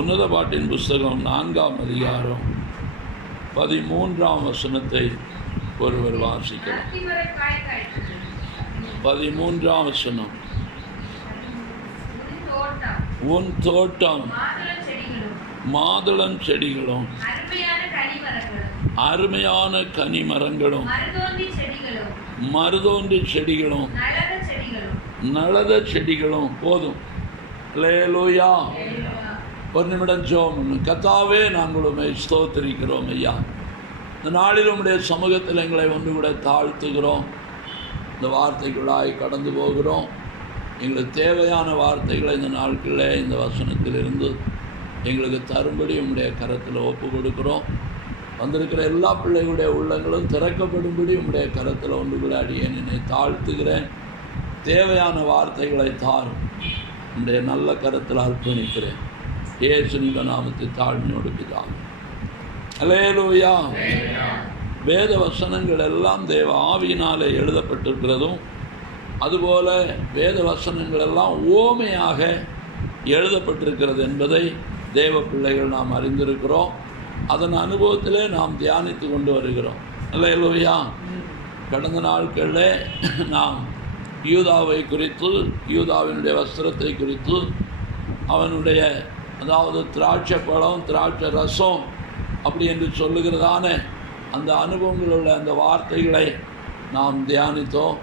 உன்னத பாட்டின் புஸ்தகம் 4ஆம் அதிகாரம் 13ஆம் வசனத்தை ஒருவர் வாசிக்கலாம். 13ஆம் வசனம். உன் தோட்டம் மாதுளம் செடிகளும் அருமையான கனிமரங்களும் மருதோன்றி செடிகளும் நலத செடிகளும். போதும். அல்லேலூயா. ஒரு நிமிடம் ஜெபம். கர்த்தாவே, நாங்கள் உம்மை ஸ்தோத்திரிக்கிறோம் ஐயா. இந்த நாளில் உம்முடைய சமூகத்தில் எங்களை ஒன்று கூட தாழ்த்துகிறோம். இந்த வார்த்தைகளாய் கடந்து போகிறோம். எங்களுக்கு தேவையான வார்த்தைகளை இந்த நாட்களில் இந்த வசனத்திலிருந்து எங்களுக்கு தரும்படி உம்முடைய கரத்தில் ஒப்பு கொடுக்கிறோம். வந்திருக்கிற எல்லா பிள்ளைகளுடைய உள்ளங்களும் திறக்கப்படும்படி உம்முடைய கரத்தில் ஒன்று கூட அடியேன் என்னை தாழ்த்துகிறேன். தேவையான வார்த்தைகளை தாரும். உம்முடைய நல்ல கரத்தில் அர்ப்பணிக்கிறேன். இயேசுவின் நாமத்தில் தாழ்மையோடு பிதாவே. அல்லேலூயா. வேத வசனங்கள் எல்லாம் தேவ ஆவியினாலே எழுதப்பட்டிருக்கிறதும், அதுபோல வேத வசனங்கள் எல்லாம் ஓமையாக எழுதப்பட்டிருக்கிறது என்பதை தேவ பிள்ளைகள் நாம் அறிந்திருக்கிறோம். அதன் அனுபவத்திலே நாம் தியானித்து கொண்டு வருகிறோம். அல்லேலூயா. கடந்த நாட்களில் நாம் யூதாவை குறித்து, யூதாவினுடைய வஸ்திரத்தை குறித்து, அவனுடைய அதாவது திராட்சை பழம் திராட்சை ரசம் அப்படி என்று சொல்லுகிறதான அந்த அனுபவங்கள் உள்ள அந்த வார்த்தைகளை நாம் தியானித்தோம்.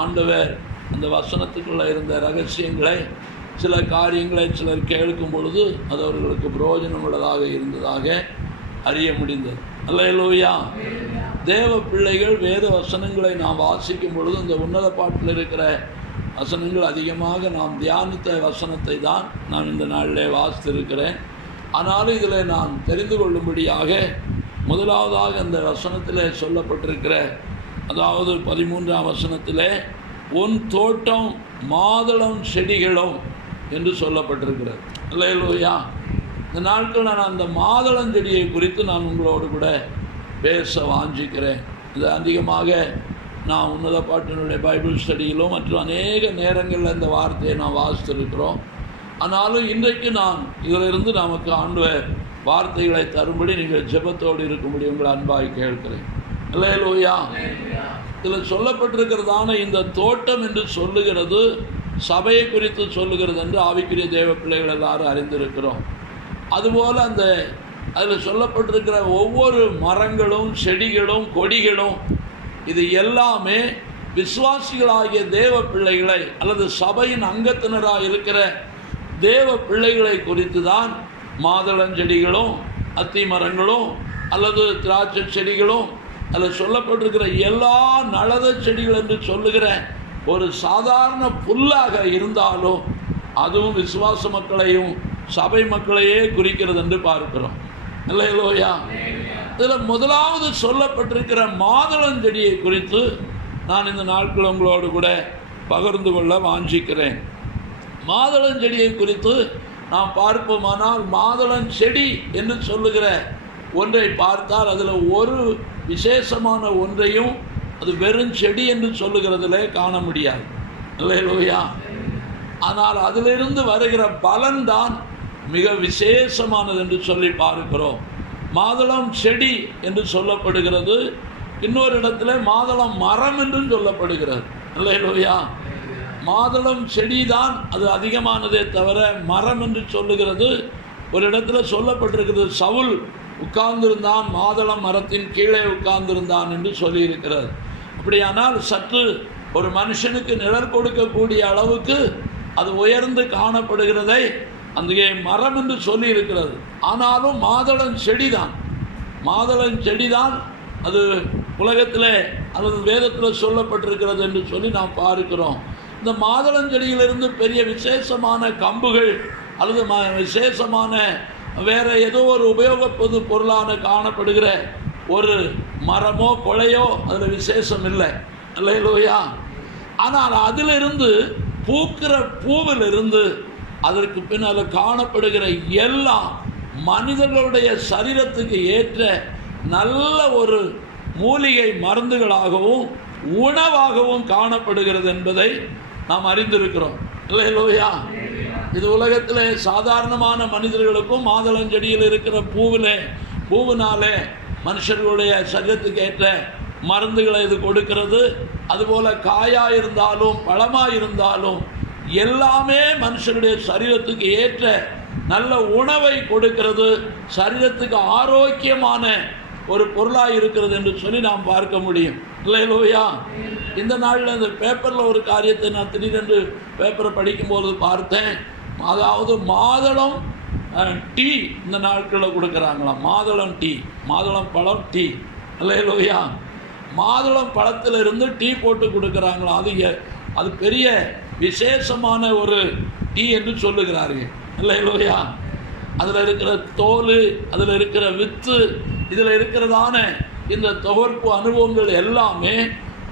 ஆண்டவர் அந்த வசனத்துக்குள்ளே இருந்த ரகசியங்களை, சில காரியங்களை சிலர் கேட்கும் பொழுது அது அவர்களுக்கு பிரயோஜனம் உள்ளதாக இருந்ததாக அறிய முடிந்தது. அல்லேலூயா. தேவ பிள்ளைகள் வேத வசனங்களை நாம் வாசிக்கும் பொழுது இந்த உன்னத பாட்டில் இருக்கிற வசனங்கள் அதிகமாக நாம் தியானித்த வசனத்தை தான் நான் இந்த நாளிலே வாசித்திருக்கிறேன். ஆனாலும் இதில் நான் தெரிந்து கொள்ளும்படியாக முதலாவதாக அந்த வசனத்தில் சொல்லப்பட்டிருக்கிற, அதாவது 13ஆம் வசனத்திலே உன் தோட்டம் மாதுளம் செடிகளும் என்று சொல்லப்பட்டிருக்கிறது. அல்லேலூயா. இந்த நாட்கள் நான் அந்த மாதுளம் செடியை குறித்து நான் உங்களோடு கூட பேச வாஞ்சிக்கிறேன். இது அதிகமாக நான் உன்னத பாட்டினுடைய பைபிள் ஸ்டடியிலும் மற்றும் அநேக நேரங்களில் இந்த வார்த்தையை நான் வாசித்திருக்கிறோம். ஆனாலும் இன்றைக்கு நான் இதிலிருந்து நமக்கு ஆண்டவர் வார்த்தைகளை தரும்படி நீங்கள் ஜெபத்தோடு இருக்கும்படி உங்களை அன்பாய் கேட்கிறேன். அல்லேலூயா. இதில் சொல்லப்பட்டிருக்கிறதான இந்த தோட்டம் என்று சொல்லுகிறது சபையை குறித்து சொல்லுகிறது என்று ஆவிக்குரிய தேவ பிள்ளைகள் எல்லாரும் அறிந்திருக்கிறோம். அதுபோல் அந்த அதில் சொல்லப்பட்டிருக்கிற ஒவ்வொரு மரங்களும் செடிகளும் கொடிகளும் இது எல்லாமே விசுவாசிகளாகிய தேவ பிள்ளைகளை அல்லது சபையின் அங்கத்தினராக இருக்கிற தேவ பிள்ளைகளை குறித்து தான் மாதுளஞ்செடிகளும் அத்தி மரங்களும் அல்லது திராட்சை செடிகளும் அதில் சொல்லப்பட்டிருக்கிற எல்லா நலத செடிகள் என்று சொல்லுகிற ஒரு சாதாரண புல்லாக இருந்தாலும் அதுவும் விசுவாச மக்களையும் சபை மக்களையே குறிக்கிறது என்று பார்க்கிறோம். அல்லேலூயா. இதில் முதலாவது சொல்லப்பட்டிருக்கிற மாதுளஞ்செடியை குறித்து நான் இந்த நாட்கள் உங்களோடு கூட பகிர்ந்து கொள்ள வாஞ்சிக்கிறேன். மாதுளஞ்செடியை குறித்து நாம் பார்ப்போமானால் மாதுளஞ்செடி என்று சொல்லுகிற ஒன்றை பார்த்தால் அதில் ஒரு விசேஷமான ஒன்றையும் அது வெறும் செடி என்று சொல்லுகிறதிலே காண முடியாது. அல்லேலூயா. ஆனால் அதிலிருந்து வருகிற பலன்தான் மிக விசேஷமானது என்று சொல்லி பார்க்கிறோம். மாதுளம் செடி என்று சொல்லப்படுகிறது. இன்னொரு இடத்துல மாதுளம் மரம் என்றும் சொல்லப்படுகிறது. அல்லேலூயா. மாதுளம் செடி தான் அது அதிகமானதே தவிர மரம் என்று சொல்லுகிறது. ஒரு இடத்துல சொல்லப்பட்டிருக்கிறது, சவுல் உட்கார்ந்திருந்தான், மாதுளம் மரத்தின் கீழே உட்கார்ந்திருந்தான் என்று சொல்லியிருக்கிறது. அப்படியானால் சற்று ஒரு மனுஷனுக்கு நிழல் கொடுக்கக்கூடிய அளவுக்கு அது உயர்ந்து காணப்படுகிறதை அங்கே மரம் என்று சொல்லி இருக்கிறது. ஆனாலும் மாதுளம் செடிதான், மாதுளம் செடிதான் அது உலகத்தில் அல்லது வேதத்தில் சொல்லப்பட்டிருக்கிறது என்று சொல்லி நாம் பார்க்கிறோம். இந்த மாதுளஞ்செடியிலிருந்து பெரிய விசேஷமான கம்புகள் அல்லது விசேஷமான வேறு ஏதோ ஒரு உபயோகப்பது பொருளான காணப்படுகிற ஒரு மரமோ கொலையோ அதில் விசேஷம் இல்லை. அல்லேலூயா. ஆனால் அதிலிருந்து பூக்கிற பூவிலிருந்து அதற்கு பின்னால் காணப்படுகிற எல்லாம் மனிதர்களுடைய சரீரத்துக்கு ஏற்ற நல்ல ஒரு மூலிகை மருந்துகளாகவும் உணவாகவும் காணப்படுகிறது என்பதை நாம் அறிந்திருக்கிறோம். அல்லேலூயா. இது உலகத்தில் சாதாரணமான மனிதர்களுக்கும் மாதுளஞ்செடியில் இருக்கிற பூவினாலே மனுஷர்களுடைய சரீரத்துக்கு ஏற்ற மருந்துகளை இது கொடுக்கிறது. அதுபோல் காயாக இருந்தாலும் பழமாக இருந்தாலும் எல்லாமே மனுஷனுடைய சரீரத்துக்கு ஏற்ற நல்ல உணவை கொடுக்கிறது, சரீரத்துக்கு ஆரோக்கியமான ஒரு பொருளாக இருக்கிறது என்று சொல்லி நாம் பார்க்க முடியும். இல்லையா? இந்த நாளில் இந்த பேப்பரில் ஒரு காரியத்தை நான் திடீரென்று பேப்பரை படிக்கும்போது பார்த்தேன். அதாவது மாதுளம் டீ இந்த நாட்களில் கொடுக்குறாங்களாம். மாதுளம் டீ, மாதுளம் பழம் டீ. இல்லையா? மாதுளம் பழத்திலிருந்து டீ போட்டு கொடுக்குறாங்களாம். அது பெரிய விசேஷமான ஒரு டீ என்று சொல்லுகிறார்கள். இல்லையா? அதில் இருக்கிற தோல், அதில் இருக்கிற வித்து, இதில் இருக்கிறதான இந்த தொகுப்பு அனுபவங்கள் எல்லாமே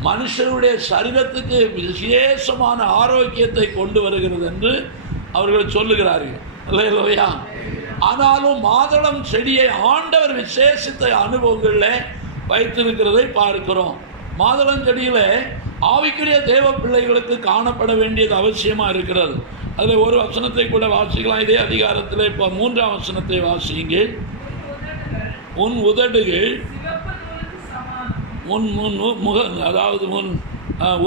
மனுஷனுடைய சரீரத்துக்கு விசேஷமான ஆரோக்கியத்தை கொண்டு வருகிறது என்று அவர்கள் சொல்லுகிறார்கள். இல்லையா? ஆனாலும் மாதுளம் செடியை ஆண்டவர் விசேஷித்த அனுபவங்களில் வைத்திருக்கிறதை பார்க்கிறோம். மாதுளம் செடியில் ஆவிக்குரிய தேவ பிள்ளைகளுக்கு காணப்பட வேண்டியது அவசியமாக இருக்கிறது. அதில் ஒரு வசனத்தை கூட வாசிக்கலாம். இதே அதிகாரத்தில் இப்போ 3ஆம் வசனத்தை வாசிங்க. உன் உதடுகள் அதாவது உன்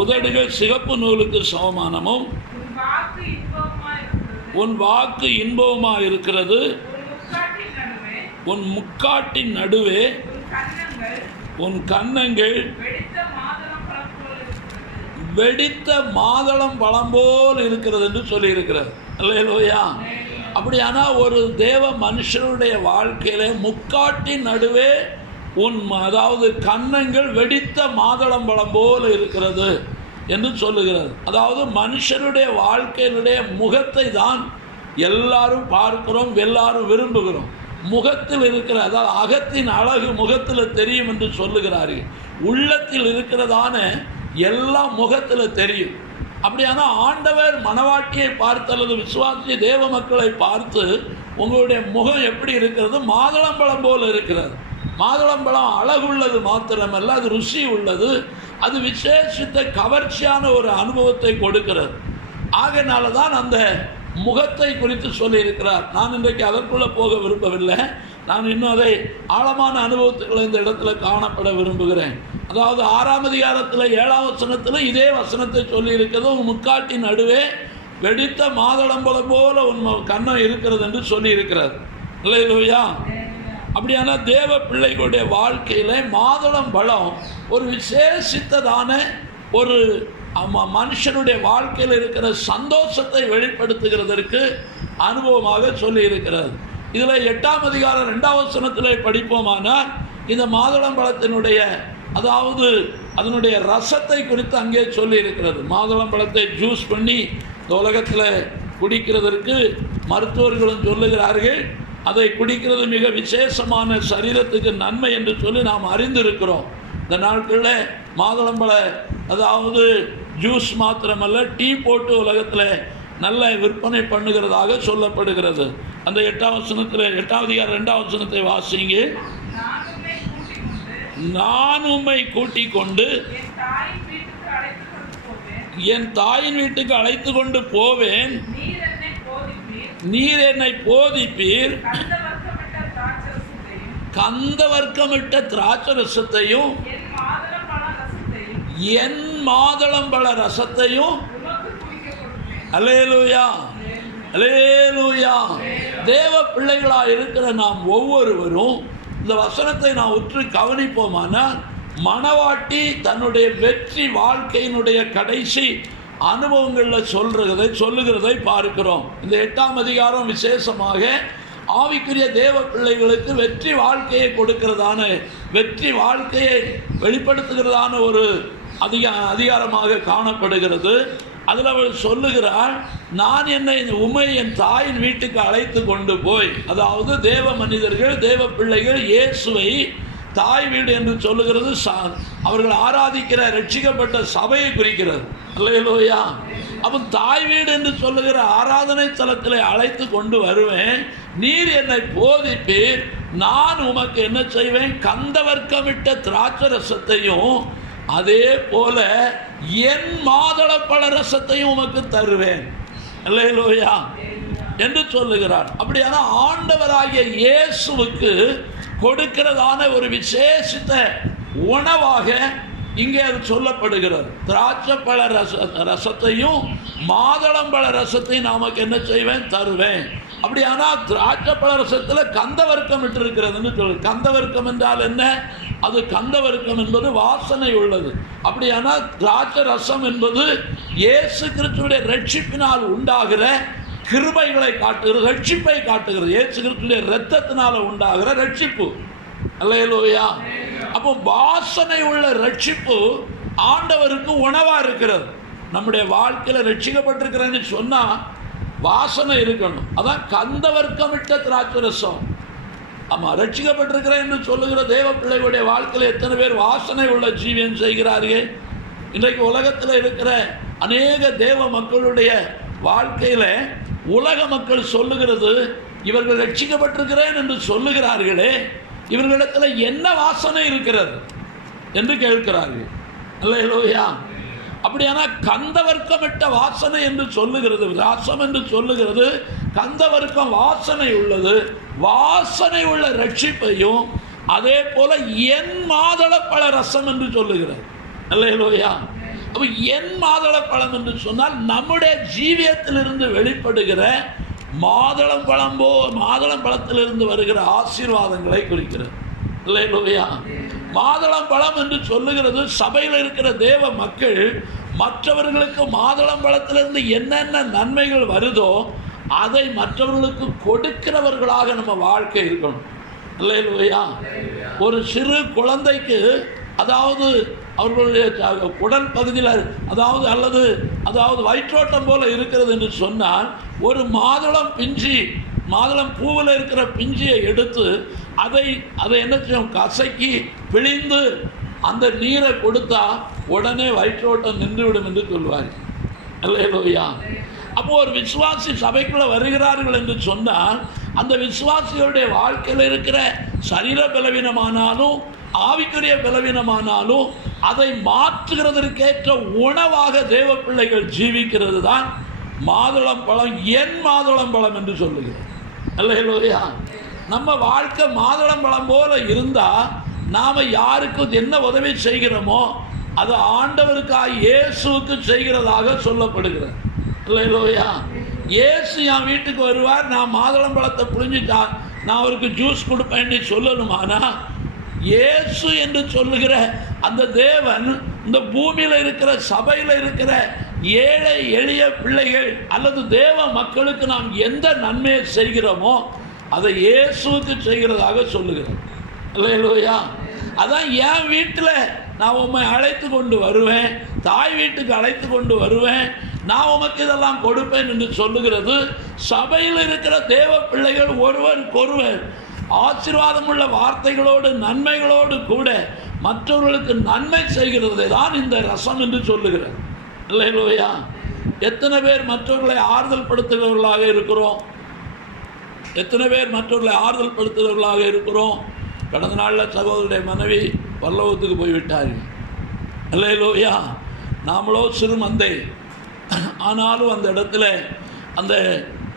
உதடுகள் சிகப்பு நூலுக்கு சமமானமும் உன் வாக்கு இன்பவுமாக இருக்கிறது. உன் முக்காட்டின் நடுவே உன் கன்னங்கள் வெடித்த மாதுளம் பழம் போல் இருக்கிறது என்று சொல்லி இருக்கிறது. அல்லேலூயா. அப்படியானா ஒரு தேவ மனுஷனுடைய வாழ்க்கையில முக்காட்டின் நடுவே அதாவது கன்னங்கள் வெடித்த மாதுளம் பழம் போல் இருக்கிறது என்று சொல்லுகிறது. அதாவது மனுஷனுடைய வாழ்க்கையினுடைய முகத்தை தான் எல்லாரும் பார்க்கிறோம், எல்லாரும் விரும்புகிறோம். முகத்தில் இருக்கிற, அதாவது அகத்தின் அழகு முகத்தில் தெரியும் என்று சொல்லுகிறார்கள். உள்ளத்தில் இருக்கிறதான எல்லாம் முகத்தில் தெரியும். அப்படியானா ஆண்டவர் மனவாட்டியை பார்த்து அல்லது விசுவாசி தேவ மக்களை பார்த்து உங்களுடைய முகம் எப்படி இருக்கிறது? மாதுளம்பழம் போல் இருக்கிறது. மாதுளம்பழம் அழகுள்ளது மாத்திரமல்ல, அது ருசி உள்ளது, அது விசேஷித்த கவர்ச்சியான ஒரு அனுபவத்தை கொடுக்கிறது. ஆகையினால தான் அந்த முகத்தை குறித்து சொல்லியிருக்கிறார். நான் இன்றைக்கு அதற்குள்ளே போக விரும்பவில்லை. நான் இன்னும் அதை ஆழமான அனுபவத்துக்களை இந்த இடத்துல காணப்பட விரும்புகிறேன். அதாவது 6ஆம் அதிகாரத்தில் 7ஆம் வசனத்தில் இதே வசனத்தை சொல்லியிருக்கிறது. உன் முக்காட்டின் நடுவே வெடித்த மாதுளம்பழம் போல உன் கன்னம் இருக்கிறது என்று சொல்லியிருக்கிறது. இல்லையா? அப்படியான தேவ பிள்ளைகளுடைய வாழ்க்கையில் மாதுளம் பழம் ஒரு விசேஷித்ததான ஒரு மனுஷனுடைய வாழ்க்கையில் இருக்கிற சந்தோஷத்தை வெளிப்படுத்துகிறதற்கு அனுபவமாக சொல்லி இருக்கிறது. இதில் 8ஆம் அதிகாரம் 2ஆம் வசனத்தில் படிப்போமானால் இந்த மாதுளம் பழத்தினுடைய அதாவது அதனுடைய ரசத்தை குறித்து அங்கே சொல்லி இருக்கிறது. மாதுளம் பழத்தை ஜூஸ் பண்ணி இந்த உலகத்தில் குடிக்கிறதற்கு மருத்துவர்களும் சொல்லுகிறார்கள். அதை குடிக்கிறது மிக விசேஷமான சரீரத்துக்கு நன்மை என்று சொல்லி நாம் அறிந்திருக்கிறோம். இந்த நாட்களில் மாதுளம்பழ அதாவது ஜூஸ் மாத்திரமல்ல, டீ போட்டு உலகத்தில் நல்ல விற்பனை பண்ணுகிறதாக சொல்லப்படுகிறது. அந்த 8ஆம் வசனத்தில் 8ஆம் அதிகாரம் 2ஆம் வசனத்தை வாசிங்க. நான் உம்மை கூட்டிக் கொண்டு என் தாயின் வீட்டுக்கு அழைத்து கொண்டு போவேன், நீர் என்னை போதிப்பீர், கந்த வர்க்கமிட்ட திராட்சரசத்தையும் என் மாதுளம்பழ ரசத்தையும். அல்லேலூயா, அல்லேலூயா. தேவ பிள்ளைகளாக இருக்கிற நாம் ஒவ்வொருவரும் இந்த வசனத்தை நான் உற்று கவனிப்போமானால் மணவாட்டி தன்னுடைய வெற்றி வாழ்க்கையினுடைய கடைசி அனுபவங்களில் சொல்லுகிறதை பார்க்கிறோம். இந்த 8ஆம் அதிகாரம் விசேஷமாக ஆவிக்குரிய தேவ பிள்ளைகளுக்கு வெற்றி வாழ்க்கையை கொடுக்கிறதான, வெற்றி வாழ்க்கையை வெளிப்படுத்துகிறதான ஒரு அதிகாரமாக காணப்படுகிறது. அதில் அவள் சொல்லுகிறாள், நான் என்னை உம்மை என் தாயின் வீட்டுக்கு அழைத்து கொண்டு போய், அதாவது தேவ மனிதர்கள் தேவ பிள்ளைகள் இயேசுவை தாய் வீடு என்று சொல்லுகிறது. அவர்கள் ஆராதிக்கிற ரட்சிக்கப்பட்ட சபையை குறிக்கிறது. அல்லேலூயா. அப்போ தாய் வீடு என்று சொல்லுகிற ஆராதனை தலத்தில் அழைத்து கொண்டு வருவேன், நீர் என்னை போதிப்பீர், நான் உமக்கு என்ன செய்வேன்? கந்த வர்க்கமிட்ட திராட்சரசத்தையும் அதே போல என் மாதுளப்பழ ரசத்தையும் உமக்கு தருவேன். அல்லேலூயா. என்று சொல்லுகிறார். அப்படியான ஆண்டவராகிய இயேசுவுக்கு கொடுக்கிறதான ஒரு விசேஷித்த உணவாக இங்கே அது சொல்லப்படுகிறது. திராட்சைப்பழ ரசத்தையும் மாதுளம்பழ ரசத்தையும் நமக்கு என்ன செய்வேன், தருவேன். அப்படியானா திராட்சைப்பழ ரசத்தில் கந்தவர்க்கம் இட்டிருக்கிறதுன்னு சொல்லு. கந்தவர்க்கம் என்றால் என்ன? அது கந்தவர்க்கம் என்பது வாசனை உள்ளது. அப்படியானா திராட்சை ரசம் என்பது இயேசு கிறிஸ்துவுடைய ரட்சிப்பினால் உண்டாகிற கிருபைகளை காட்டுகிறது, ரட்சிப்பை காட்டுகிறது. இயேசு கிறிஸ்துவுடைய இரத்தத்தினால உண்டாகிற ரட்சிப்பு. அல்லேலூயா. அப்போ வாசனை உள்ள ரட்சிப்பு ஆண்டவருக்கு உணவா இருக்கிறது. நம்முடைய வாழ்க்கையில ரட்சிக்கப்பட்டிருக்கிறேன்னு சொன்னா வாசனை இருக்கணும். அதான் கந்தவர்க்கமிட்ட திராட்சை ரசம். ஆமா, ரட்சிக்கப்பட்டிருக்கிறேன் என்று சொல்லுகிற தேவ பிள்ளைகளுடைய வாழ்க்கையில் எத்தனை பேர் வாசனை உள்ள ஜீவியம் செய்கிறார்கள்? இன்றைக்கு உலகத்தில் இருக்கிற அநேக தேவ மக்களுடைய வாழ்க்கையில உலக மக்கள் சொல்லுகிறது, இவர்கள் ரட்சிக்கப்பட்டிருக்கிறேன் என்று சொல்லுகிறார்களே, இவர்களிடத்தில் என்ன வாசனை இருக்கிறது என்று கேட்கிறார்கள். அல்லேலூயா. அப்படியானா கந்தவர்க்கமிட்ட வாசனை என்று சொல்லுகிறது, ரசம் என்று சொல்லுகிறது. கந்தவர்க்கம் வாசனை உள்ளது. வாசனை உள்ள ரட்சிப்பையும் அதே போல என் மாதளப்பழ ரசம் என்று சொல்லுகிறது. அல்லேலூயா. அப்ப என் மாதளப்பழம் என்று சொன்னால் நம்முடைய ஜீவியத்திலிருந்து வெளிப்படுகிற மாதுளம் பழத்திலிருந்து வருகிற ஆசீர்வாதங்களை குறிக்கிறது. அல்லேலூயா. மாதுளம் பழம் என்று சொல்லுகிறது சபையில் இருக்கிற தேவ மக்கள் மற்றவர்களுக்கு மாதுளம் பழத்திலிருந்து என்னென்ன நன்மைகள் வருதோ அதை மற்றவர்களுக்கு கொடுக்கிறவர்களாக நம்ம வாழ்க்கை இருக்கணும். அல்லேலூயா. ஒரு சிறு குழந்தைக்கு, அதாவது அவர்களுடைய உடல் பகுதியில் அதாவது வயிற்றோட்டம் போல இருக்கிறது என்று சொன்னால், ஒரு மாதுளம் பூவில் இருக்கிற பிஞ்சியை எடுத்து அதை என்ன செய்யும், கசக்கி பிழிந்து அந்த நீரை கொடுத்தா உடனே வயிற்றோட்டம் நின்றுவிடும் என்று சொல்வார். அல்லேலூயா. அப்போ ஒரு விசுவாசி சபைக்குள்ள வருகிறார்கள் என்று சொன்னால் அந்த விசுவாசிகளுடைய வாழ்க்கையில் இருக்கிற சரீர பலவீனமானாலும் ஆவிக்குரிய பலவீனமானாலும் அதை மாற்றுகிறதற்கேற்ற உணவாக தேவ பிள்ளைகள் ஜீவிக்கிறது தான் மாதுளம் பழம், என் மாதுளம் பழம் என்று சொல்லுகிறது. அல்லேலூயா. நம்ம வாழ்க்கை மாதுளம் பழம் போல இருந்தால் நாம் யாருக்கு என்ன உதவி செய்கிறோமோ அது ஆண்டவருக்காக இயேசுவுக்கு செய்கிறதாக சொல்லப்படுகிறது. அல்லேலூயா. இயேசு என் வீட்டுக்கு வருவார், நான் மாதுளம் பழத்தை புழிஞ்சிட்டா நான் அவருக்கு ஜூஸ் கொடுப்பேன்னு சொல்லணுமானா, இயேசு என்று சொல்லுகிற அந்த தேவன் இந்த பூமியில் இருக்கிற சபையில் இருக்கிற ஏழை எளிய பிள்ளைகள் அல்லது தேவ மக்களுக்கு நாம் எந்த நன்மையை செய்கிறோமோ அதை இயேசுவுக்கு செய்கிறதாக சொல்லுகிறோம். அல்லேலூயா. அதான் என் வீட்டில் நான் உம்மை அழைத்து கொண்டு வருவேன், தாய் வீட்டுக்கு அழைத்து கொண்டு வருவேன், நான் உமக்கு இதெல்லாம் கொடுப்பேன் என்று சொல்லுகிறது. சபையில் இருக்கிற தேவ பிள்ளைகள் ஒருவருக்கொருவர் ஆசீர்வாதமுள்ள வார்த்தைகளோடு நன்மைகளோடு கூட மற்றவர்களுக்கு நன்மை செய்கிறது தான் இந்த ரசம் என்று சொல்லுகிறது. அல்லேலூயா. எத்தனை பேர் மற்றவர்களை ஆறுதல் படுத்துகிறவர்களாக இருக்கிறோம்? எத்தனை பேர் மற்றவர்களை ஆறுதல் படுத்துகிறவர்களாக இருக்கிறோம்? கடந்த நாளில் சகோதரருடைய மனைவி பரலோகத்துக்கு போய்விட்டார்கள். அல்லேலூயா. நாமளோ சிறு மந்தை, ஆனாலும் அந்த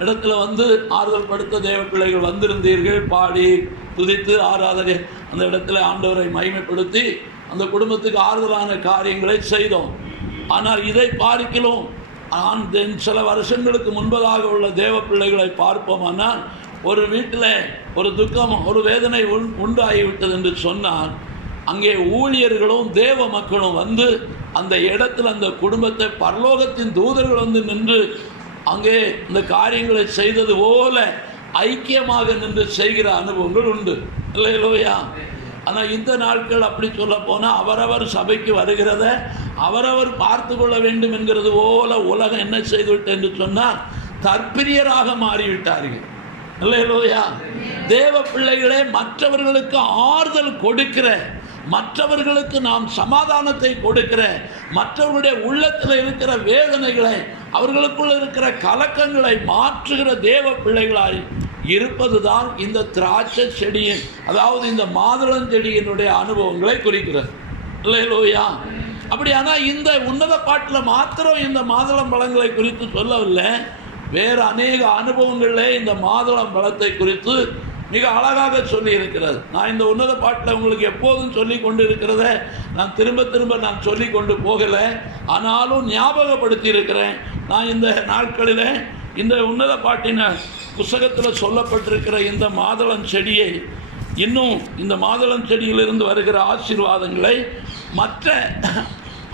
இடத்துல வந்து ஆறுதல் படுத்த தேவ பிள்ளைகள் வந்திருந்தீர்கள். பாடி துதித்து ஆராதனை அந்த இடத்துல ஆண்டவரை மகிமைப்படுத்தி அந்த குடும்பத்துக்கு ஆறுதலான காரியங்களை செய்தோம். ஆனால் இதை பார்க்கிலும் சில வருஷங்களுக்கு முன்பதாக உள்ள தேவ பிள்ளைகளை பார்ப்போமானால் ஒரு வீட்டில் ஒரு துக்கம், ஒரு வேதனை உண்டாகிவிட்டது என்று சொன்னால் அங்கே ஊழியர்களும் தேவ மக்களும் வந்து அந்த இடத்துல அந்த குடும்பத்தை பரலோகத்தின் தூதர்கள் வந்து நின்று அங்கே இந்த காரியங்களை செய்தது போல ஐக்கியமாக நின்று செய்கிற அனுபவங்கள் உண்டு. அல்லேலூயா. ஆனால் இந்த நாட்கள் அப்படி சொல்ல போனால் அவரவர் சபைக்கு வருகிறத அவரவர் பார்த்து கொள்ள வேண்டும் என்கிறது போல உலகம் என்ன செய்துவிட்டு என்று சொன்னால் தற்பிரியராக மாறிவிட்டார்கள். அல்லேலூயா. தேவ பிள்ளைகளே, மற்றவர்களுக்கு ஆறுதல் கொடுக்கிற, மற்றவர்களுக்கு நாம் சமாதானத்தை கொடுக்கிற, மற்றவர்களுடைய உள்ளத்தில் இருக்கிற வேதனைகளை, அவர்களுக்குள்ள இருக்கிற கலக்கங்களை மாற்றுகிற தேவ பிள்ளைகளாய் இருப்பது தான் இந்த திராட்சை செடியின், அதாவது இந்த மாதுளம் செடியினுடைய அனுபவங்களை குறிக்கிறது. அல்லேலூயா. அப்படியானால் இந்த உன்னத பாட்டில் மாத்திரம் இந்த மாதுளம் பழங்களை குறித்து சொல்லவில்லை, வேறு அநேக அனுபவங்களில் இந்த மாதுளம் பழத்தை குறித்து மிக அழகாக சொல்லி இருக்கிறது. நான் இந்த உன்னத பாட்டில் உங்களுக்கு எப்போதும் சொல்லி கொண்டு இருக்கிறத நான் திரும்ப திரும்ப நான் சொல்லி கொண்டு போகலை, ஆனாலும் ஞாபகப்படுத்தி இருக்கிறேன். நான் இந்த நாட்களில் இந்த உன்னத பாட்டின புத்தகத்தில் சொல்லப்பட்டிருக்கிற இந்த மாதுளம் செடியை, இன்னும் இந்த மாதுளம் செடியிலிருந்து வருகிற ஆசீர்வாதங்களை மற்ற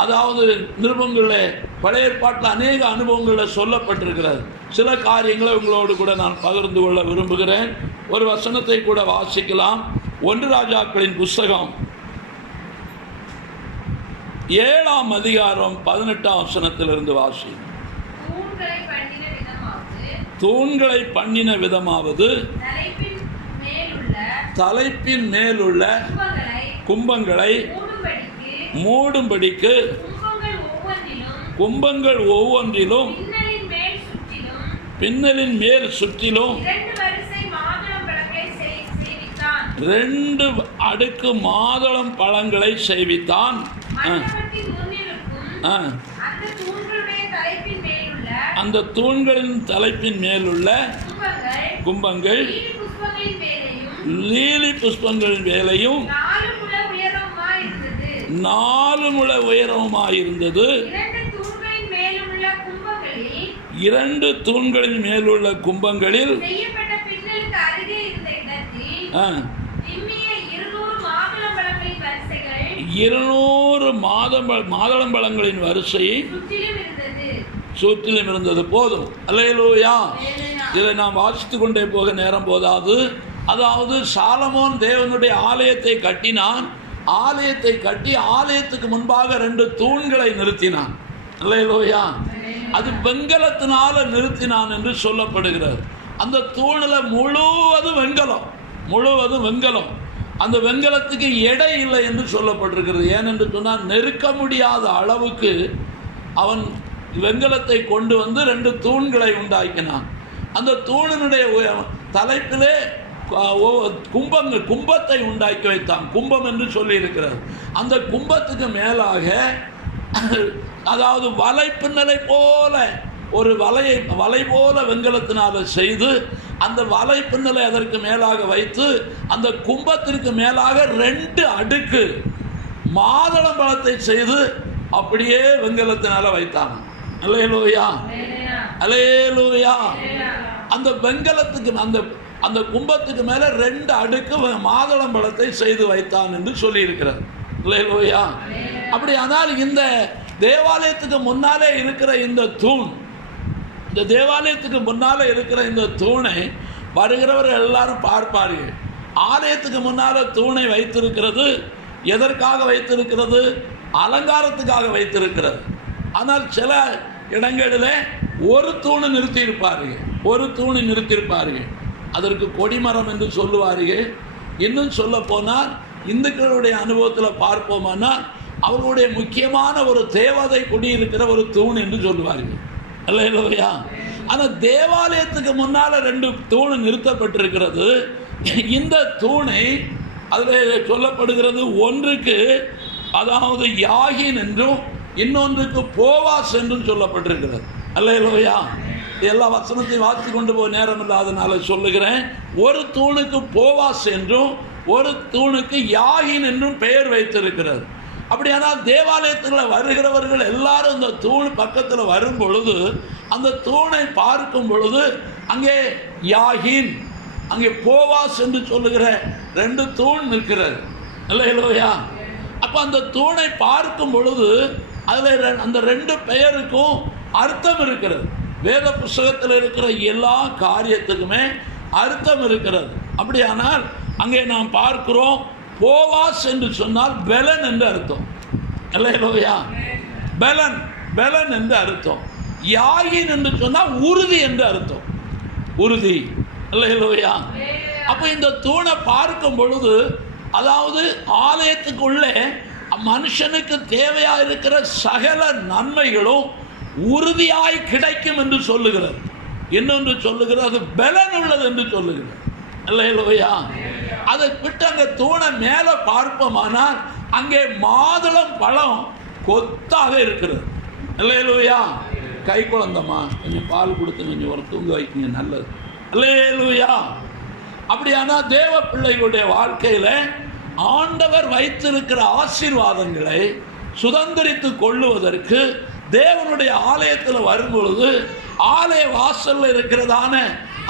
அதாவது நிருபங்களில் பழைய ஏற்பாட்டில் அநேக அனுபவங்களில் சொல்லப்பட்டிருக்கிறது. சில காரியங்களை உங்களோடு கூட நான் பகிர்ந்து கொள்ள விரும்புகிறேன். ஒரு வசனத்தை கூட வாசிக்கலாம். 1 ராஜாக்களின் புஸ்தகம் 7ஆம் அதிகாரம் 18ஆம் வசனத்திலிருந்து வாசி. தூண்களை பண்ணின விதமாவது தலைப்பின் மேலுள்ள கும்பங்களை மூடும்படிக்கு கும்பங்கள் ஒவ்வொன்றிலும் பின்னலின் மேல் சுற்றிலும் 2 அடுக்கு மாதுளம் பழங்களை செய்வித்தான். அந்த தூண்களின் தலைப்பின் மேலுள்ள கும்பங்கள் லீலி புஷ்பங்களின் வேலையும் 4 முழ உயரமாயிருந்தது. 2 தூண்களின் மேலுள்ள கும்பங்களில் 200 மாதுளம்பழங்களின் வரிசை சுற்றிலும் இருந்தது. போதும். அல்லேலூயா. இதை நாம் வாசித்து கொண்டே போக நேரம் போதாது. அதாவது சாலமோன் தேவனுடைய ஆலயத்தை கட்டினான். ஆலயத்தை கட்டி ஆலயத்துக்கு முன்பாக 2 தூண்களை நிறுத்தினான். அல்லேலூயா. அது வெண்கலத்தினால நிறுத்தினான் என்று சொல்லப்படுகிறது. அந்த தூணில் முழுவதும் வெண்கலம். அந்த வெண்கலத்துக்கு எடை இல்லை என்று சொல்லப்பட்டிருக்கிறது. ஏனென்று சொன்னால் நெருக்க முடியாத அளவுக்கு அவன் வெண்கலத்தை கொண்டு வந்து 2 தூண்களை உண்டாக்கினான். அந்த தூணினுடைய தலைப்பிலே கும்பத்தை உண்டாக்கி வைத்தான். கும்பம் என்று சொல்லி இருக்கிறது. அந்த கும்பத்துக்கு மேலாக அதாவது வலைப்பின்னலை போல ஒரு வலை போல வெண்கலத்தினால செய்து அந்த வலைப்பின்னலை அதற்கு மேலாக வைத்து அந்த கும்பத்திற்கு மேலாக 2 அடுக்கு மாதுளம் பழத்தை செய்து அப்படியே வெண்கலத்தினால வைத்தாங்க. அல்லேலூயா, அல்லேலூயா. அந்த வெண்கலத்துக்கு அந்த கும்பத்துக்கு மேலே 2 அடுக்கு மாதுளம் பழத்தை செய்து வைத்தான் என்று சொல்லி இருக்கிறார். அல்லேலூயா. அப்படியானால் இந்த தேவாலயத்துக்கு முன்னாலே இருக்கிற இந்த தேவாலயத்துக்கு முன்னாலே இருக்கிற இந்த தூணை வருகிறவர்கள் எல்லாரும் பார்ப்பார்கள். ஆலயத்துக்கு முன்னால் தூணை வைத்திருக்கிறது எதற்காக வைத்திருக்கிறது? அலங்காரத்துக்காக வைத்திருக்கிறது. ஆனால் சில இடங்களில் ஒரு தூணை நிறுத்தியிருப்பார்கள். அதற்கு கொடிமரம் என்று சொல்லுவார்கள். இன்னும் சொல்ல போனால் இந்துக்களுடைய அனுபவத்தில் பார்ப்போமானால் அவர்களுடைய முக்கியமான ஒரு தேவதை குடியிருக்கிற ஒரு தூண் என்று சொல்லுவார்கள். அல்லேலூயா. ஆனால் தேவாலயத்துக்கு முன்னால் 2 தூண் நிறுத்தப்பட்டிருக்கிறது. இந்த தூணை அதில் சொல்லப்படுகிறது, ஒன்றுக்கு அதாவது யாகின் என்றும் இன்னொன்றுக்கு போவாஸ் என்றும் சொல்லப்பட்டிருக்கிறது. அல்லேலூயா. எல்லா வசனத்தையும் வாசி கொண்டு போக நேரம் இல்லாதனால சொல்லுகிறேன். ஒரு தூணுக்கு போவாஸ் என்றும் ஒரு தூணுக்கு யாகின் என்றும் பெயர் வைத்திருக்கிறது. அப்படியானால் தேவாலயத்தில் வருகிறவர்கள் எல்லாரும் இந்த தூண் பக்கத்தில் வரும் பொழுது அந்த தூணை பார்க்கும் பொழுது அங்கே யாகின் அங்கே போவாஸ் என்று சொல்லுகிற 2 தூண் நிற்கிறது. அல்லேலூயா. அப்போ அந்த தூணை பார்க்கும் பொழுது அதில் அந்த 2 பெயருக்கும் அர்த்தம் இருக்கிறது. வேத புஸ்தகத்தில் இருக்கிற எல்லா காரியத்துக்குமே அர்த்தம் இருக்கிறது. அப்படியானால் அங்கே நாம் பார்க்கிறோம், போவாஸ் என்று சொன்னால் பெலன் என்று அர்த்தம். அல்லேலூயா. பெலன் என்று அர்த்தம். யாகின் என்று சொன்னால் உறுதி என்று அர்த்தம். உறுதி. அல்லேலூயா. அப்போ இந்த தூணை பார்க்கும் பொழுது அதாவது ஆலயத்துக்குள்ளே மனுஷனுக்கு தேவையாக இருக்கிற சகல நன்மைகளும் உறுதியாய் கிடைக்கும் என்று சொல்லுகிறது. இன்னொன்று சொல்லுகிறது, அது பலன் உள்ளது என்று சொல்லுகிறது. அல்லேலூயா. அதை விட்டு அங்கே தூணை மேலே பார்ப்போமானால் அங்கே மாதுளம் பழம் கொத்தாக இருக்கிறது. அல்லேலூயா. கை குழந்தம்மா, கொஞ்சம் பால் கொடுத்து கொஞ்சம் ஒரு தூங்க வைக்கிங்க, நல்லது. அல்லேலூயா. அப்படியானா தேவ பிள்ளைகளுடைய வாழ்க்கையில் ஆண்டவர் வைத்திருக்கிற ஆசீர்வாதங்களை சுதந்திரித்து கொள்ளுவதற்கு தேவனுடைய ஆலயத்தில் வரும்பொழுது ஆலய வாசலில் இருக்கிறதான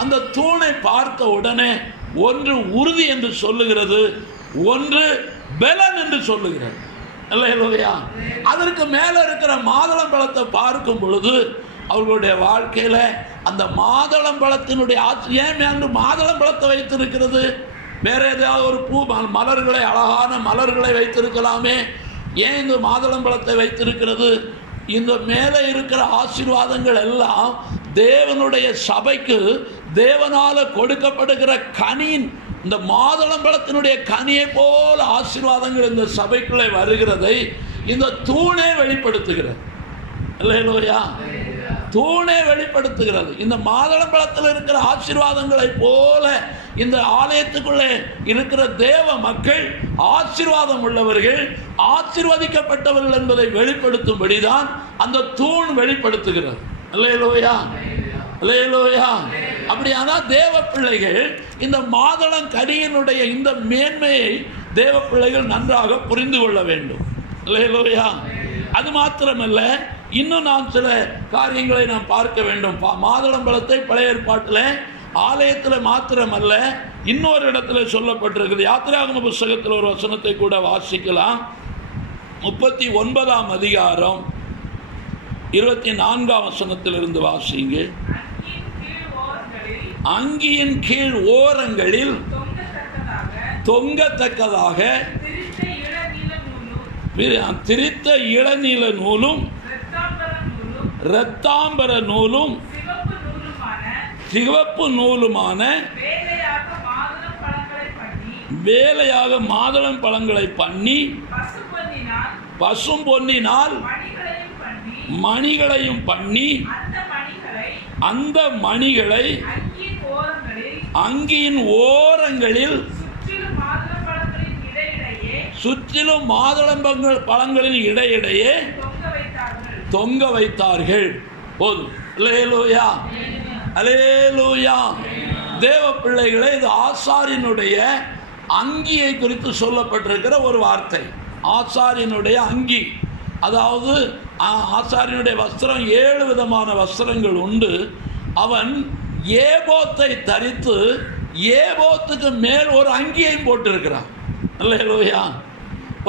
அந்த தூணை பார்த்த உடனே ஒன்று உறுதி என்று சொல்லுகிறது, ஒன்று பலன் என்று சொல்லுகிறது. அல்லேலூயா. அதற்கு மேலே இருக்கிற மாதுளம்பழத்தை பார்க்கும் பொழுது அவர்களுடைய வாழ்க்கையில் அந்த மாதுளம்பழத்தினுடைய ஏன் மேலே மாதுளம்பழத்தை வைத்திருக்கிறது? வேற ஏதாவது ஒரு பூ மலர்களை, அழகான மலர்களை வைத்திருக்கலாமே, ஏன் இந்த மாதுளம்பழத்தை வைத்திருக்கிறது? இந்த மேலே இருக்கிற ஆசீர்வாதங்கள் எல்லாம் தேவனுடைய சபைக்கு தேவனால் கொடுக்கப்படுகிற கனியின், இந்த மாதுளம்பழத்தினுடைய கனியை போல ஆசீர்வாதங்கள் இந்த சபைக்குள்ளே வருகிறதை இந்த தூணே வெளிப்படுத்துகிறது. அல்லேலூயா. தூணே வெளிப்படுத்துகிறது. இந்த மாதுளம்பழத்தில் இருக்கிற ஆசீர்வாதங்களை போல இந்த ஆலயத்துக்குள்ளே இருக்கிற தேவ மக்கள் ஆசீர்வாதம் உள்ளவர்கள், ஆசீர்வதிக்கப்பட்டவர்கள் என்பதை வெளிப்படுத்தும்படிதான் அந்த தூண் வெளிப்படுத்துகிறது. அல்லேலூயா, அல்லேலூயா. அப்படியானால் தேவ பிள்ளைகள் இந்த மாதுளம் கனியினுடைய இந்த மேன்மையை தேவ பிள்ளைகள் நன்றாக புரிந்து கொள்ள வேண்டும். அல்லேலூயா. அது மாத்திரமல்ல, இன்னும் நாம் சில காரியங்களை நாம் பார்க்க வேண்டும். மாதுளம்பழத்தை பழைய ஏற்பாட்டில் ஆலயத்தில் மாத்திரமல்ல இன்னொரு இடத்துல சொல்லப்பட்டிருக்கிறது. யாத்திராகம புஸ்தகத்தில் ஒரு வசனத்தை கூட வாசிக்கலாம். 39ஆம் அதிகாரம் 24ஆம் வசனத்திலிருந்து வாசிங்க. அங்கியின் கீழ் ஓரங்களில் தொங்கத்தக்கதாக திரித்த இளநீல நூலும் இரத்தாம்பர நூலும் சிவப்பு நூலுமான வேலையாக மாதுளம் பழங்களை பண்ணி பசும் பொன்னினால் மணிகளையும் பண்ணி அந்த மணிகளை அங்கியின் ஓரங்களில் சுற்றிலும் மாதுளம் பழங்களின் இடையிடையே தொங்க வைத்தார்கள். போதும். அல்லேலூயா, அல்லேலூயா. தேவ பிள்ளைகளே, இது ஆசாரியனுடைய அங்கியை குறித்து சொல்லப்பட்டிருக்கிற ஒரு வார்த்தை. ஆசாரியனுடைய அங்கி, அதாவது ஆசாரியனுடைய வஸ்திரம் 7 விதமான வஸ்திரங்கள் உண்டு. அவன் ஏபோத்தை தரித்து ஏபோத்துக்கு மேல் ஒரு அங்கியை போட்டிருக்கிறான். அல்லேலூயா.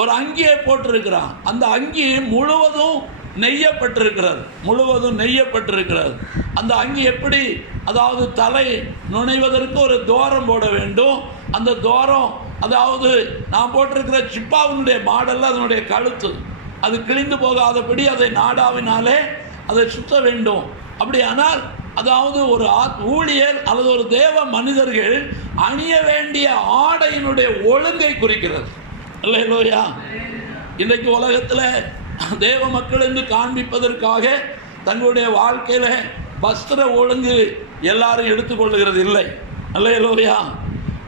ஒரு அங்கியை போட்டிருக்கிறான். அந்த அங்கி முழுவதும் நெய்யப்பட்டிருக்கிறது, முழுவதும் நெய்யப்பட்டிருக்கிறது. அந்த அங்கி எப்படி, அதாவது தலை நுழைவதற்கு ஒரு தோரம் போட வேண்டும். அந்த தோரம், அதாவது நான் போட்டிருக்கிற சிப்பாவினுடைய மாடலில் அதனுடைய கழுத்து அது கிழிந்து போகாதபடி அதை நாடாவினாலே அதை சுத்த வேண்டும். அப்படியானால் அதாவது ஒரு ஊழியர் அல்லது ஒரு தேவ மனிதர்கள் அணிய வேண்டிய ஆடையினுடைய ஒழுங்கை குறிக்கிறது. அல்லேலூயா. இன்றைக்கு உலகத்தில் தேவ மக்கள் என்று காண்பிப்பதற்காக தங்களுடைய வாழ்க்கையில் வஸ்திர ஒழுங்கு எல்லாரும் எடுத்துக்கொள்ளுகிறது இல்லை. அல்லேலூயா.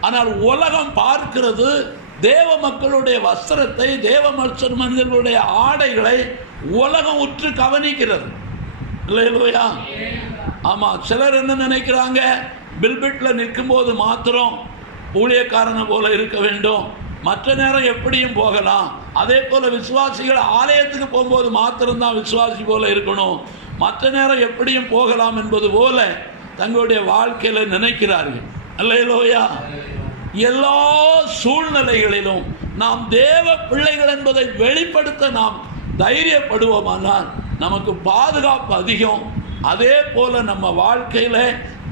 ஆனால் உலகம் பார்க்கிறது தேவ மக்களுடைய வஸ்திரத்தை, தேவ மனிதர்களுடைய ஆடைகளை உலகம் உற்று கவனிக்கிறது. அல்லேலூயா. ஆமாம், சிலர் என்ன நினைக்கிறாங்க, பில்பிட்டில் நிற்கும்போது மாத்திரம் ஊழியக்காரனை போல இருக்க வேண்டும், மற்ற நேரம் எப்படியும் போகலாம். அதே போல் விசுவாசிகள் ஆலயத்துக்கு போகும்போது மாத்திரம்தான் விசுவாசி போல இருக்கணும், மற்ற நேரம் எப்படியும் போகலாம் என்பது போல தங்களுடைய வாழ்க்கையில் நினைக்கிறார்கள். அல்லேலூயா. எல்லா சூழ்நிலைகளிலும் நாம் தேவ பிள்ளைகள் என்பதை வெளிப்படுத்த நாம் தைரியப்படுவோமானால் நமக்கு பாதுகாப்பு அதிகம். அதே போல நம்ம வாழ்க்கையில்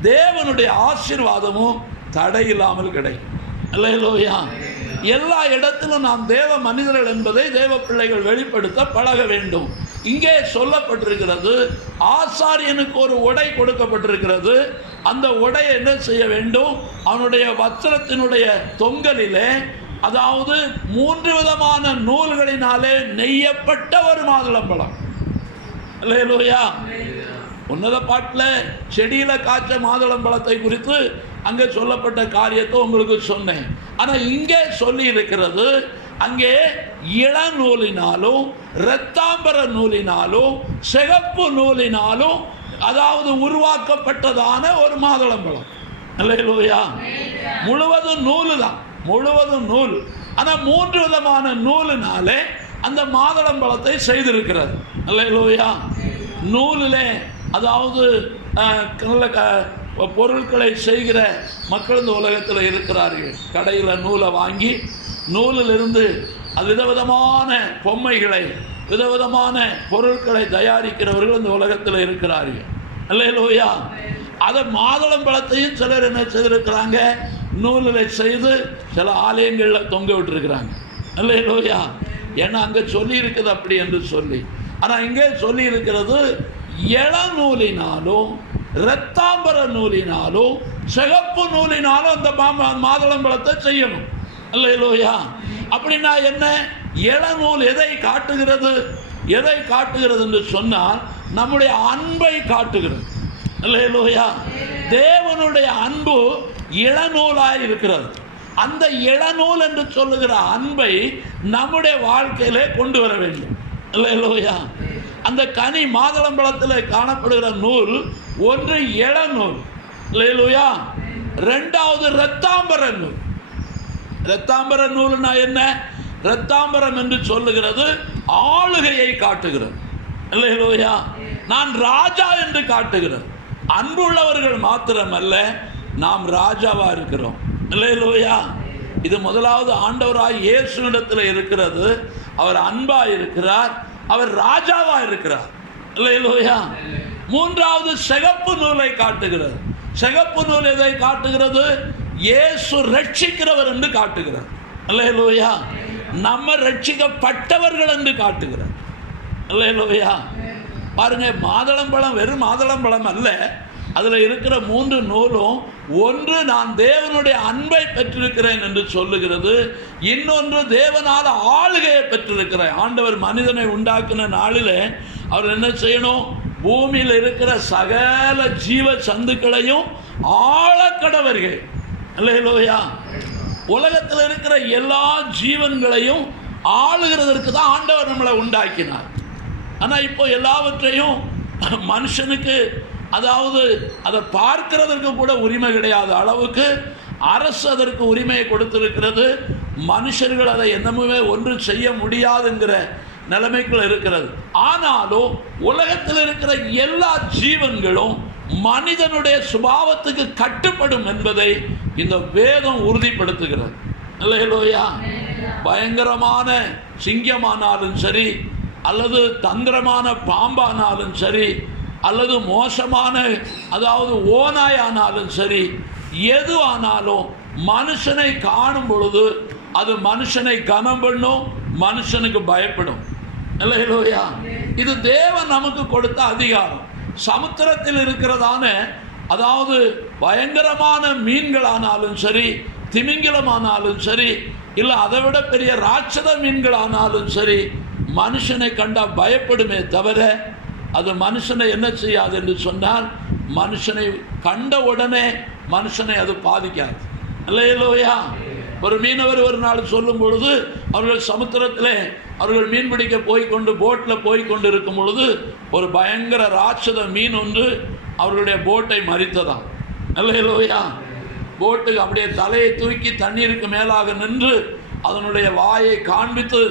தேவனுடைய ஆசீர்வாதமும் தடையில்லாமல் கிடைக்கும். அல்லேலூயா. எல்லா இடத்திலும் நாம் தேவ மனிதர்கள் என்பதை தேவ பிள்ளைகள் வெளிப்படுத்த பழக வேண்டும். இங்கே சொல்லப்பட்டிருக்கிறது, ஆசாரியனுக்கு ஒரு உடை கொடுக்கப்பட்டிருக்கிறது. அந்த உடையை என்ன செய்ய வேண்டும்? அவனுடைய வஸ்திரத்தினுடைய தொங்கலிலே, அதாவது 3 விதமான நூல்களினாலே நெய்யப்பட்ட ஒரு மாதுளம்பழம். அல்லேலூயா. உன்னத பாட்டில் செடியில் காய்ச்ச மாதுளம்பழத்தை குறித்து அங்கே சொல்லப்பட்ட காரியத்தை உங்களுக்கு சொன்னேன். ஆனால் இங்கே சொல்லி இருக்கிறது, அங்கே இளநூலினாலும் இரத்தாம்பர நூலினாலும் சிகப்பு நூலினாலும் அதாவது உருவாக்கப்பட்டதான ஒரு மாதுளம்பழம். அல்லேலூயா. முழுவதும் நூலு தான், முழுவதும் நூல். ஆனால் 3 விதமான நூலினாலே அந்த மாதுளம்பழத்தை செய்திருக்கிறது. அல்லேலூயா. நூலிலே அதாவது பொருட்களை செய்கிற மக்கள் இந்த உலகத்தில் இருக்கிறார்கள். கடையில் நூலை வாங்கி நூலிலிருந்து அது விதவிதமான பொம்மைகளை, விதவிதமான பொருட்களை தயாரிக்கிறவர்கள் இந்த உலகத்தில் இருக்கிறார்கள். அல்லேலூயா. அதை மாதுளம்பழத்தையும் சிலர் என்ன செய்திருக்கிறாங்க, நூலில் செய்து சில ஆலயங்களில் தொங்க விட்டுருக்கிறாங்க. அல்லேலூயா. ஏன்னா அங்கே சொல்லி இருக்குது அப்படி என்று சொல்லி. ஆனால் இங்கே சொல்லி இருக்கிறது இளநூலினாலும் இரத்தாம்பர நூலினாலும் சிகப்பு நூலினாலும் அந்த மாதுளம்பழத்தை செய்யணும். அல்லேலூயா. அப்படின்னா என்ன? இளநூல் எதை காட்டுகிறது? எதை காட்டுகிறது என்று சொன்னால் நம்முடைய அன்பை காட்டுகிறது. அல்லேலூயா. தேவனுடைய அன்பு இளநூலாய் இருக்கிறது. அந்த இளநூல் என்று சொல்லுகிற அன்பை நம்முடைய வாழ்க்கையிலே கொண்டு வர வேண்டும். அல்லேலூயா. அந்த கனி மாதுளம்பழத்தில் காணப்படுகிற நூல் ஒன்று இளநூல். அல்லேலூயா. இரண்டாவது இரத்தாம்பர நூல். இரத்தாம்பர நூல்னா என்ன? இரத்தாம்பரம் என்று சொல்லுகிறது ஆளுகையை காட்டுகிறது. அல்லேலூயா. நான் ராஜா என்று காட்டுகிறது. அன்புள்ளவர்கள் மாத்திரமல்ல, நாம் ராஜாவா இருக்கிறோம். அல்லேலூயா. இது முதலாவது ஆண்டவராய் இயேசுவிடத்தில் இருக்கிறது. அவர் அன்பா இருக்கிறார், அவர் ராஜாவா இருக்கிறார். அல்லேலூயா. மூன்றாவது சிகப்பு நூலை காட்டுகிறது. சிகப்பு நூல் எதை காட்டுகிறது? இயேசு ரட்சிக்கிறவர் என்று காட்டுகிறார். அல்லேலூயா. நம்ம ரட்சிக்கப்பட்டவர்கள் என்று காட்டுகிறார். அல்லேலூயா. பாருங்க, மாதுளம்பழம் வெறும் மாதுளம்பழம் அல்ல, அதில் இருக்கிற 3 நூலும் ஒன்று நான் தேவனுடைய அன்பை பெற்றிருக்கிறேன் என்று சொல்லுகிறது, இன்னொன்று தேவனால ஆளுகையை பெற்றிருக்கிறேன். ஆண்டவர் மனிதனை உண்டாக்கின நாளில் அவர் என்ன செய்யணும்? பூமியில் இருக்கிற சகல ஜீவ சந்துக்களையும் ஆழக்கடவர்கள். அல்லேலூயா. உலகத்தில் இருக்கிற எல்லா ஜீவன்களையும் ஆளுகிறதற்கு தான் ஆண்டவர் நம்மளை உண்டாக்கினார். ஆனால் இப்போ எல்லாவற்றையும் மனுஷனுக்கு அதாவது அதை பார்க்கிறதற்கு கூட உரிமை கிடையாத அளவுக்கு அரசு அதற்கு உரிமையை கொடுத்திருக்கிறது. மனுஷர்கள் அதை என்னமுமே ஒன்று செய்ய முடியாதுங்கிற நிலைமைக்குள் இருக்கிறது. ஆனாலும் உலகத்தில் இருக்கிற எல்லா ஜீவன்களும் மனிதனுடைய சுபாவத்துக்கு கட்டுப்படும் என்பதை இந்த வேதம் உறுதிப்படுத்துகிறது. அல்லேலூயா. பயங்கரமான சிங்கமானாலும் சரி, அல்லது தந்திரமான பாம்பானாலும் சரி, அல்லது மோசமான அதாவது ஓநாயானாலும் சரி, எது ஆனாலும் மனுஷனை காணும் பொழுது அது மனுஷனை கனம் பண்ணும், மனுஷனுக்கு பயப்படும். அல்லேலூயா. இது தேவன் நமக்கு கொடுத்த அதிகாரம். சமுத்திரத்தில் இருக்கிறதான அதாவது பயங்கரமான மீன்களானாலும் சரி, திமிங்கிலமானாலும் சரி, இல்லை அதை விட பெரிய ராட்சத மீன்களானாலும் சரி, மனுஷனை கண்டா பயப்படுமே தவிர அது மனுஷனை என்ன செய்யாது என்று சொன்னால், மனுஷனை கண்ட உடனே மனுஷனை அது பாதிக்காது. அல்லேலூயா. ஒரு மீனவர் ஒரு நாள் சொல்லும் பொழுது, அவர்கள் சமுத்திரத்திலே அவர்கள் மீன் பிடிக்க போய்கொண்டு போட்டில் போய்கொண்டு இருக்கும் பொழுது ஒரு பயங்கர ராட்சத மீன் ஒன்று அவர்களுடைய போட்டை மறித்ததாம். அல்லேலூயா. போட்டுக்கு அப்படியே தலையை தூக்கி தண்ணீருக்கு மேலாக நின்று அதனுடைய வாயை காண்பித்து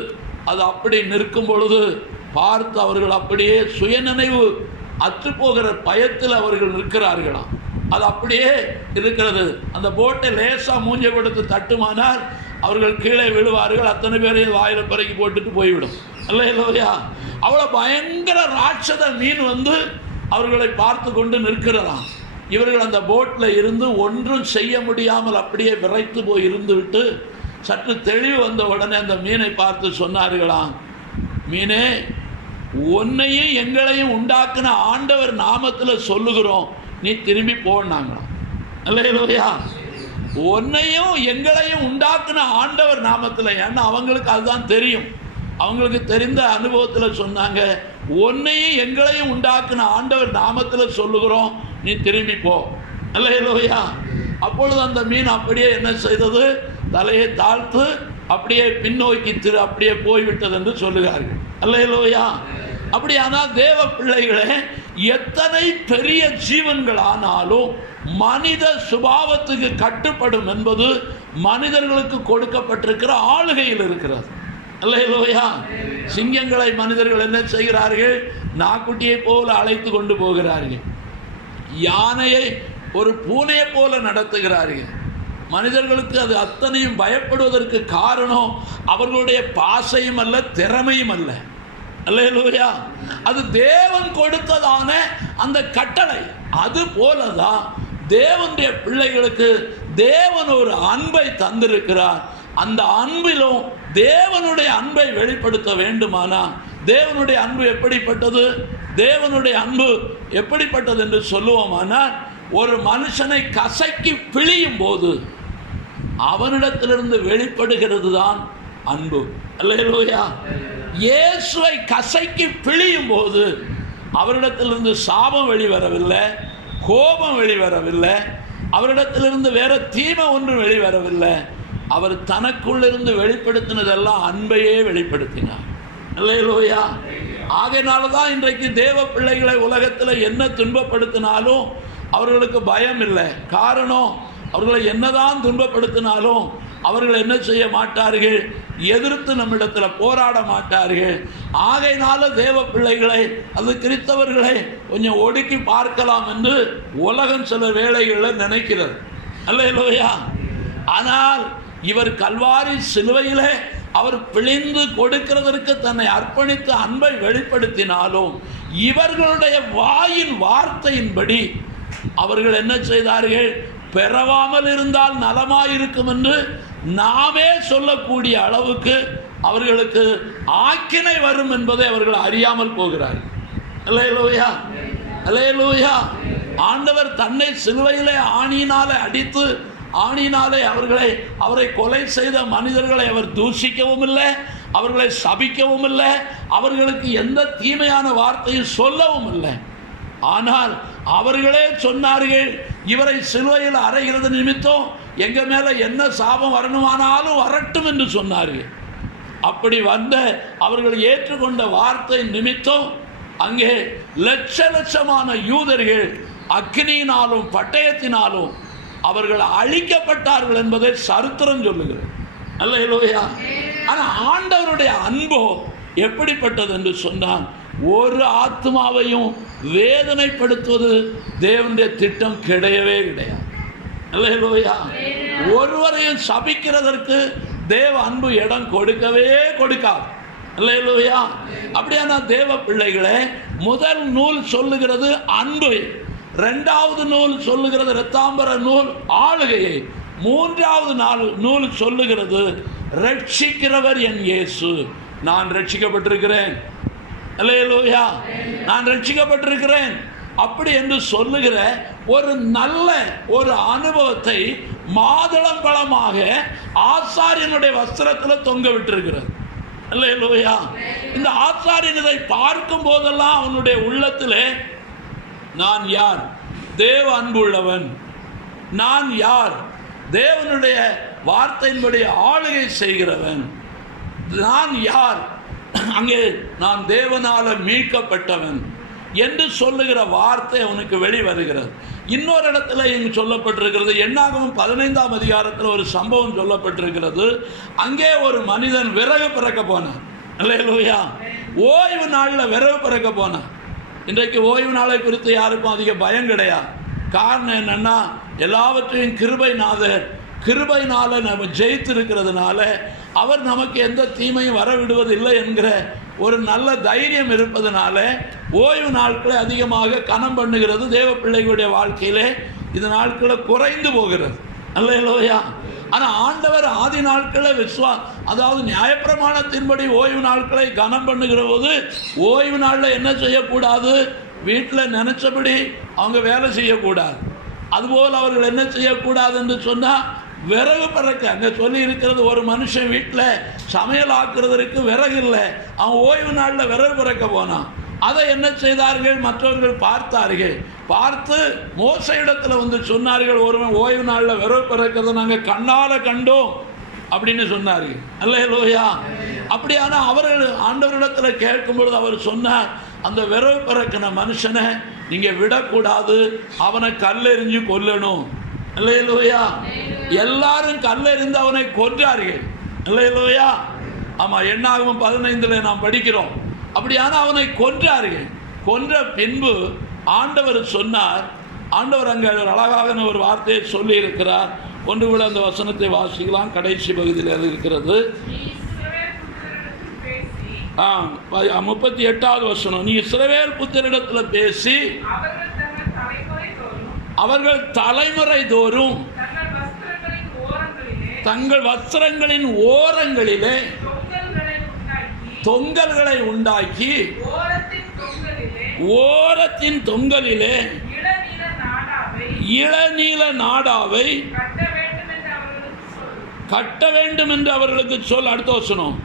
அது அப்படி நிற்கும் பொழுது பார்த்து அவர்கள் அப்படியே சுயநினைவு அற்றுப்போகிற பயத்தில் அவர்கள் நிற்கிறார்களாம். அது அப்படியே இருக்கிறது. அந்த போட்டை லேசாக மூஞ்சை கொடுத்து தட்டுமானால் அவர்கள் கீழே விழுவார்கள். அத்தனை பேரையும் வாயில் பிறக்கி போட்டுட்டு போய்விடும். அல்லேலூயா. அவ்வளோ பயங்கர ராட்சத மீன் வந்து அவர்களை பார்த்து கொண்டு நிற்கிறதாம். இவர்கள் அந்த போட்டில் இருந்து ஒன்றும் செய்ய முடியாமல் அப்படியே விரைத்து போய் இருந்துவிட்டு சற்று தெளிவு வந்த உடனே அந்த மீனை பார்த்து சொன்னார்களாம், மீனே, உன்னையும் எங்களையும் உண்டாக்குன ஆண்டவர் நாமத்தில் சொல்லுகிறோம், நீ திரும்பி போனாங்களாம். அல்லேலூயா. உன்னையும் எங்களையும் உண்டாக்குன ஆண்டவர் நாமத்தில், ஏன்னா அவங்களுக்கு அதுதான் தெரியும், அவங்களுக்கு தெரிந்த அனுபவத்தில் சொன்னாங்க, உன்னையும் எங்களையும் உண்டாக்குன ஆண்டவர் நாமத்தில் சொல்லுகிறோம், நீ திரும்பி போ. அல்லேலூயா. அப்பொழுது அந்த மீன் அப்படியே என்ன செய்தது? தலையை தாழ்த்து அப்படியே பின்னோக்கி அப்படியே போய்விட்டது என்று சொல்லுகிறார்கள். அல்லேலூயா. அப்படியானால் தேவ பிள்ளைகளே, எத்தனை பெரிய ஜீவன்கள் ஆனாலும் மனித சுபாவத்துக்கு கட்டுப்படும் என்பது மனிதர்களுக்கு கொடுக்கப்பட்டிருக்கிற ஆளுகையில் இருக்கிறது. அல்லேலூயா. சிங்கங்களை மனிதர்கள் என்ன செய்கிறார்கள்? நாக்குட்டியை போல அழைத்து கொண்டு போகிறார்கள். யானையை ஒரு பூனையை போல நடத்துகிறார்கள். மனிதர்களுக்கு அது அத்தனையும் பயப்படுவதற்கு காரணம் அவர்களுடைய பாசையும் அல்ல, திறமையும் அல்ல. அல்லேலூயா. அது தேவன் கொடுத்ததான அந்த கட்டளை. அது போலதான் தேவனுடைய பிள்ளைகளுக்கு தேவன் ஒரு அன்பை தந்திருக்கிறார். அந்த அன்பிலும் தேவனுடைய அன்பை வெளிப்படுத்த வேண்டுமானா, தேவனுடைய அன்பு எப்படிப்பட்டது? தேவனுடைய அன்பு எப்படிப்பட்டது என்று சொல்லுவோமானால், ஒரு மனுஷனை கசக்கி பிழியும் போது அவனிடத்திலிருந்து வெளிப்படுகிறது தான் அன்பு. அல்லேலூயா. இயேசுவை கசக்கி பிழியும் போது அவரிடத்திலிருந்து சாபம் வெளிவரவில்லை, கோபம் வெளிவரவில்லை, அவரிடத்திலிருந்து வேற தீமை ஒன்று வெளிவரவில்லை. அவர் தனக்குள்ளிருந்து வெளிப்படுத்தினதெல்லாம் அன்பையே வெளிப்படுத்தினார். அல்லேலூயா. ஆகையினால தான் இன்றைக்கு தேவ பிள்ளைகளை உலகத்தில் என்ன துன்பப்படுத்தினாலும் அவர்களுக்கு பயம் இல்லை. காரணம், அவர்களை என்னதான் துன்பப்படுத்தினாலும் அவர்கள் என்ன செய்ய மாட்டார்கள்? எதிர்த்து நம்மிடத்தில் போராட மாட்டார்கள். ஆகையினால தேவ பிள்ளைகளை, அது கிறிஸ்தவர்களை கொஞ்சம் ஒடுக்கி பார்க்கலாம் என்று உலகம் சில வேளைகளில் நினைக்கிறது. அல்லேலூயா. ஆனால் இவர் கல்வாரி சிலுவையிலே அவர் பிழிந்து கொடுக்கிறதற்கு தன்னை அர்ப்பணித்து அன்பை வெளிப்படுத்தினாலும் இவர்களுடைய வாயின் வார்த்தையின்படி அவர்கள் என்ன செய்தார்கள்? பெறவாமல் இருந்தால் நலமாயிருக்கும் என்று நாமே சொல்லக்கூடிய அளவுக்கு அவர்களுக்கு ஆக்கினை வரும் என்பதை அவர்கள் அறியாமல் போகிறார்கள். அல்லேலூயா. அல்லேலூயா. ஆண்டவர் தன்னை சிலுவையிலே ஆணியினாலே அடித்து, ஆணியினாலே அவரை கொலை செய்த மனிதர்களை அவர் தூஷிக்கவும் இல்லை, அவர்களை சபிக்கவும் இல்லை, அவர்களுக்கு எந்த தீமையான வார்த்தையும் சொல்லவும் இல்லை. ஆனால் அவர்களே சொன்னார்கள், இவரை சிலுவையில் அறைகிறது நிமித்தம் எங்க மேல என்ன சாபம் வரணுமானாலும் வரட்டும் என்று சொன்னார்கள். அப்படி வந்த அவர்கள் ஏற்றுக்கொண்ட வார்த்தை நிமித்தம் அங்கே லட்ச லட்சமான யூதர்கள் அக்கினியினாலும் பட்டயத்தினாலும் அவர்கள் அழிக்கப்பட்டார்கள் என்பதை சரித்திரம் சொல்லுகிறது. அல்லேலூயா. ஆனால் ஆண்டவருடைய அன்போ எப்படிப்பட்டது என்று சொன்னால், ஒரு ஆத்மாவையும் வேதனைப்படுத்துவது தேவனுடைய திட்டம் கிடையவே கிடையாது. அல்லேலூயா. ஒருவரையும் சபிக்கிறதற்கு தேவ அன்பு இடம் கொடுக்கவே கொடுக்காது. அல்லேலூயா. அப்படியான தேவ பிள்ளைகளே, முதல் நூல் சொல்லுகிறது அன்பு, இரண்டாவது நூல் சொல்லுகிறது இரத்தாம்பர நூல் ஆளுகையை, மூன்றாவது நூல் சொல்லுகிறது ரட்சிக்கிறவர் என் இயேசு. நான் ரட்சிக்கப்பட்டிருக்கிறேன். அல்லேலூயா. நான் ரட்சிக்கப்பட்டிருக்கிறேன் அப்படி என்று சொல்லுகிற ஒரு நல்ல ஒரு அனுபவத்தை மாதளம்பழமாக ஆசாரியனுடைய வஸ்திரத்தில் தொங்க விட்டிருக்கிறது. அல்லேலூயா. இந்த ஆசாரியன் இதை பார்க்கும் போதெல்லாம் அவனுடைய உள்ளத்திலே, நான் யார்? தேவ அன்புள்ளவன். நான் யார்? தேவனுடைய வார்த்தையின்படி ஆளுகை செய்கிறவன். நான் யார்? அங்கே நான் தேவனால மீட்கப்பட்டவன் என்று சொல்லுகிற வார்த்தை அவனுக்கு வெளிவருகிறது. இன்னொரு இடத்துல இங்கு சொல்லப்பட்டிருக்கிறது, என்னாகமம் 15ஆம் அதிகாரத்தில் ஒரு சம்பவம் சொல்லப்பட்டிருக்கிறது. அங்கே ஒரு மனிதன் விறகு பிறக்க போனான். அல்லேலூயா. ஓய்வு நாளில் விறகு பிறக்க போனான். இன்றைக்கு ஓய்வு நாளை குறித்து யாருக்கும் அதிக பயம் கிடையாது. காரணம் என்னன்னா, எல்லாவற்றையும் கிருபையினால நம்ம ஜெயித்திருக்கிறதுனால அவர் நமக்கு எந்த தீமையும் வர விடுவதில்லை என்கிற ஒரு நல்ல தைரியம் இருப்பதனால ஓய்வு நாட்களை அதிகமாக கனம் பண்ணுகிறது. தேவ பிள்ளைகளுடைய வாழ்க்கையிலே இது நாட்களை குறைந்து போகிறது. அல்லேலூயா. ஆனால் ஆண்டவர் ஆதி நாட்களை அதாவது நியாயப்பிரமாணத்தின்படி ஓய்வு நாட்களை கனம் பண்ணுகிற போது ஓய்வு நாளில் என்ன செய்யக்கூடாது? வீட்டில் நினைச்சபடி அவங்க வேலை செய்யக்கூடாது. அதுபோல் அவர்கள் என்ன செய்யக்கூடாது என்று சொன்னால், விறகு பிறக்க அங்கே சொல்லி இருக்கிறது, ஒரு மனுஷன் வீட்டில் சமையல் ஆக்குறதற்கு விறகு இல்லை, அவன் ஓய்வு நாளில் விறகு பிறக்க போனான். அதை என்ன செய்தார்கள்? மற்றவர்கள் பார்த்தார்கள். பார்த்து மோசே இடத்துல வந்து சொன்னார்கள், ஒருவன் ஓய்வு நாளில் விறகு பிறக்கிறத நாங்கள் கண்ணால் கண்டோம் அப்படின்னு சொன்னார்கள். அல்லேலூயா. அப்படியான அவர்கள் ஆண்டவரிடத்தில் கேட்கும் பொழுது அவர் சொன்னார், அந்த விரவு பிறக்கின மனுஷனை நீங்க விடக்கூடாது, அவனை கல்லெறிஞ்சு கொல்லணும். அல்லேலூயா. எல்லாரும் கல்லெறிந்து அவனை கொன்றார்கள். அல்லேலூயா. ஆமா, என்னாகும் 15 நாம் படிக்கிறோம். அப்படியான அவனை கொன்றார்கள். கொன்ற பின்பு ஆண்டவர் சொன்னார், ஆண்டவர் அங்கே அழகாக ஒரு வார்த்தையை சொல்லி இருக்கிறார். ஒன்று கூட அந்த வசனத்தை வாசிக்கலாம். கடைசி பகுதியில் அது இருக்கிறது. 38வது வசனம். நீ இஸ்ரவேல் புத்திரிடத்தில் பேசி அவர்கள் தலைமுறை தோறும் தங்கள் வஸ்திரங்களின் ஓரங்களிலே தொங்கல்களை உண்டாக்கி ஓரத்தின் தொங்கலிலே இளநீல நாடாவை கட்ட வேண்டும் என்று அவர்களுக்கு சொல். அடுத்த வசனம்.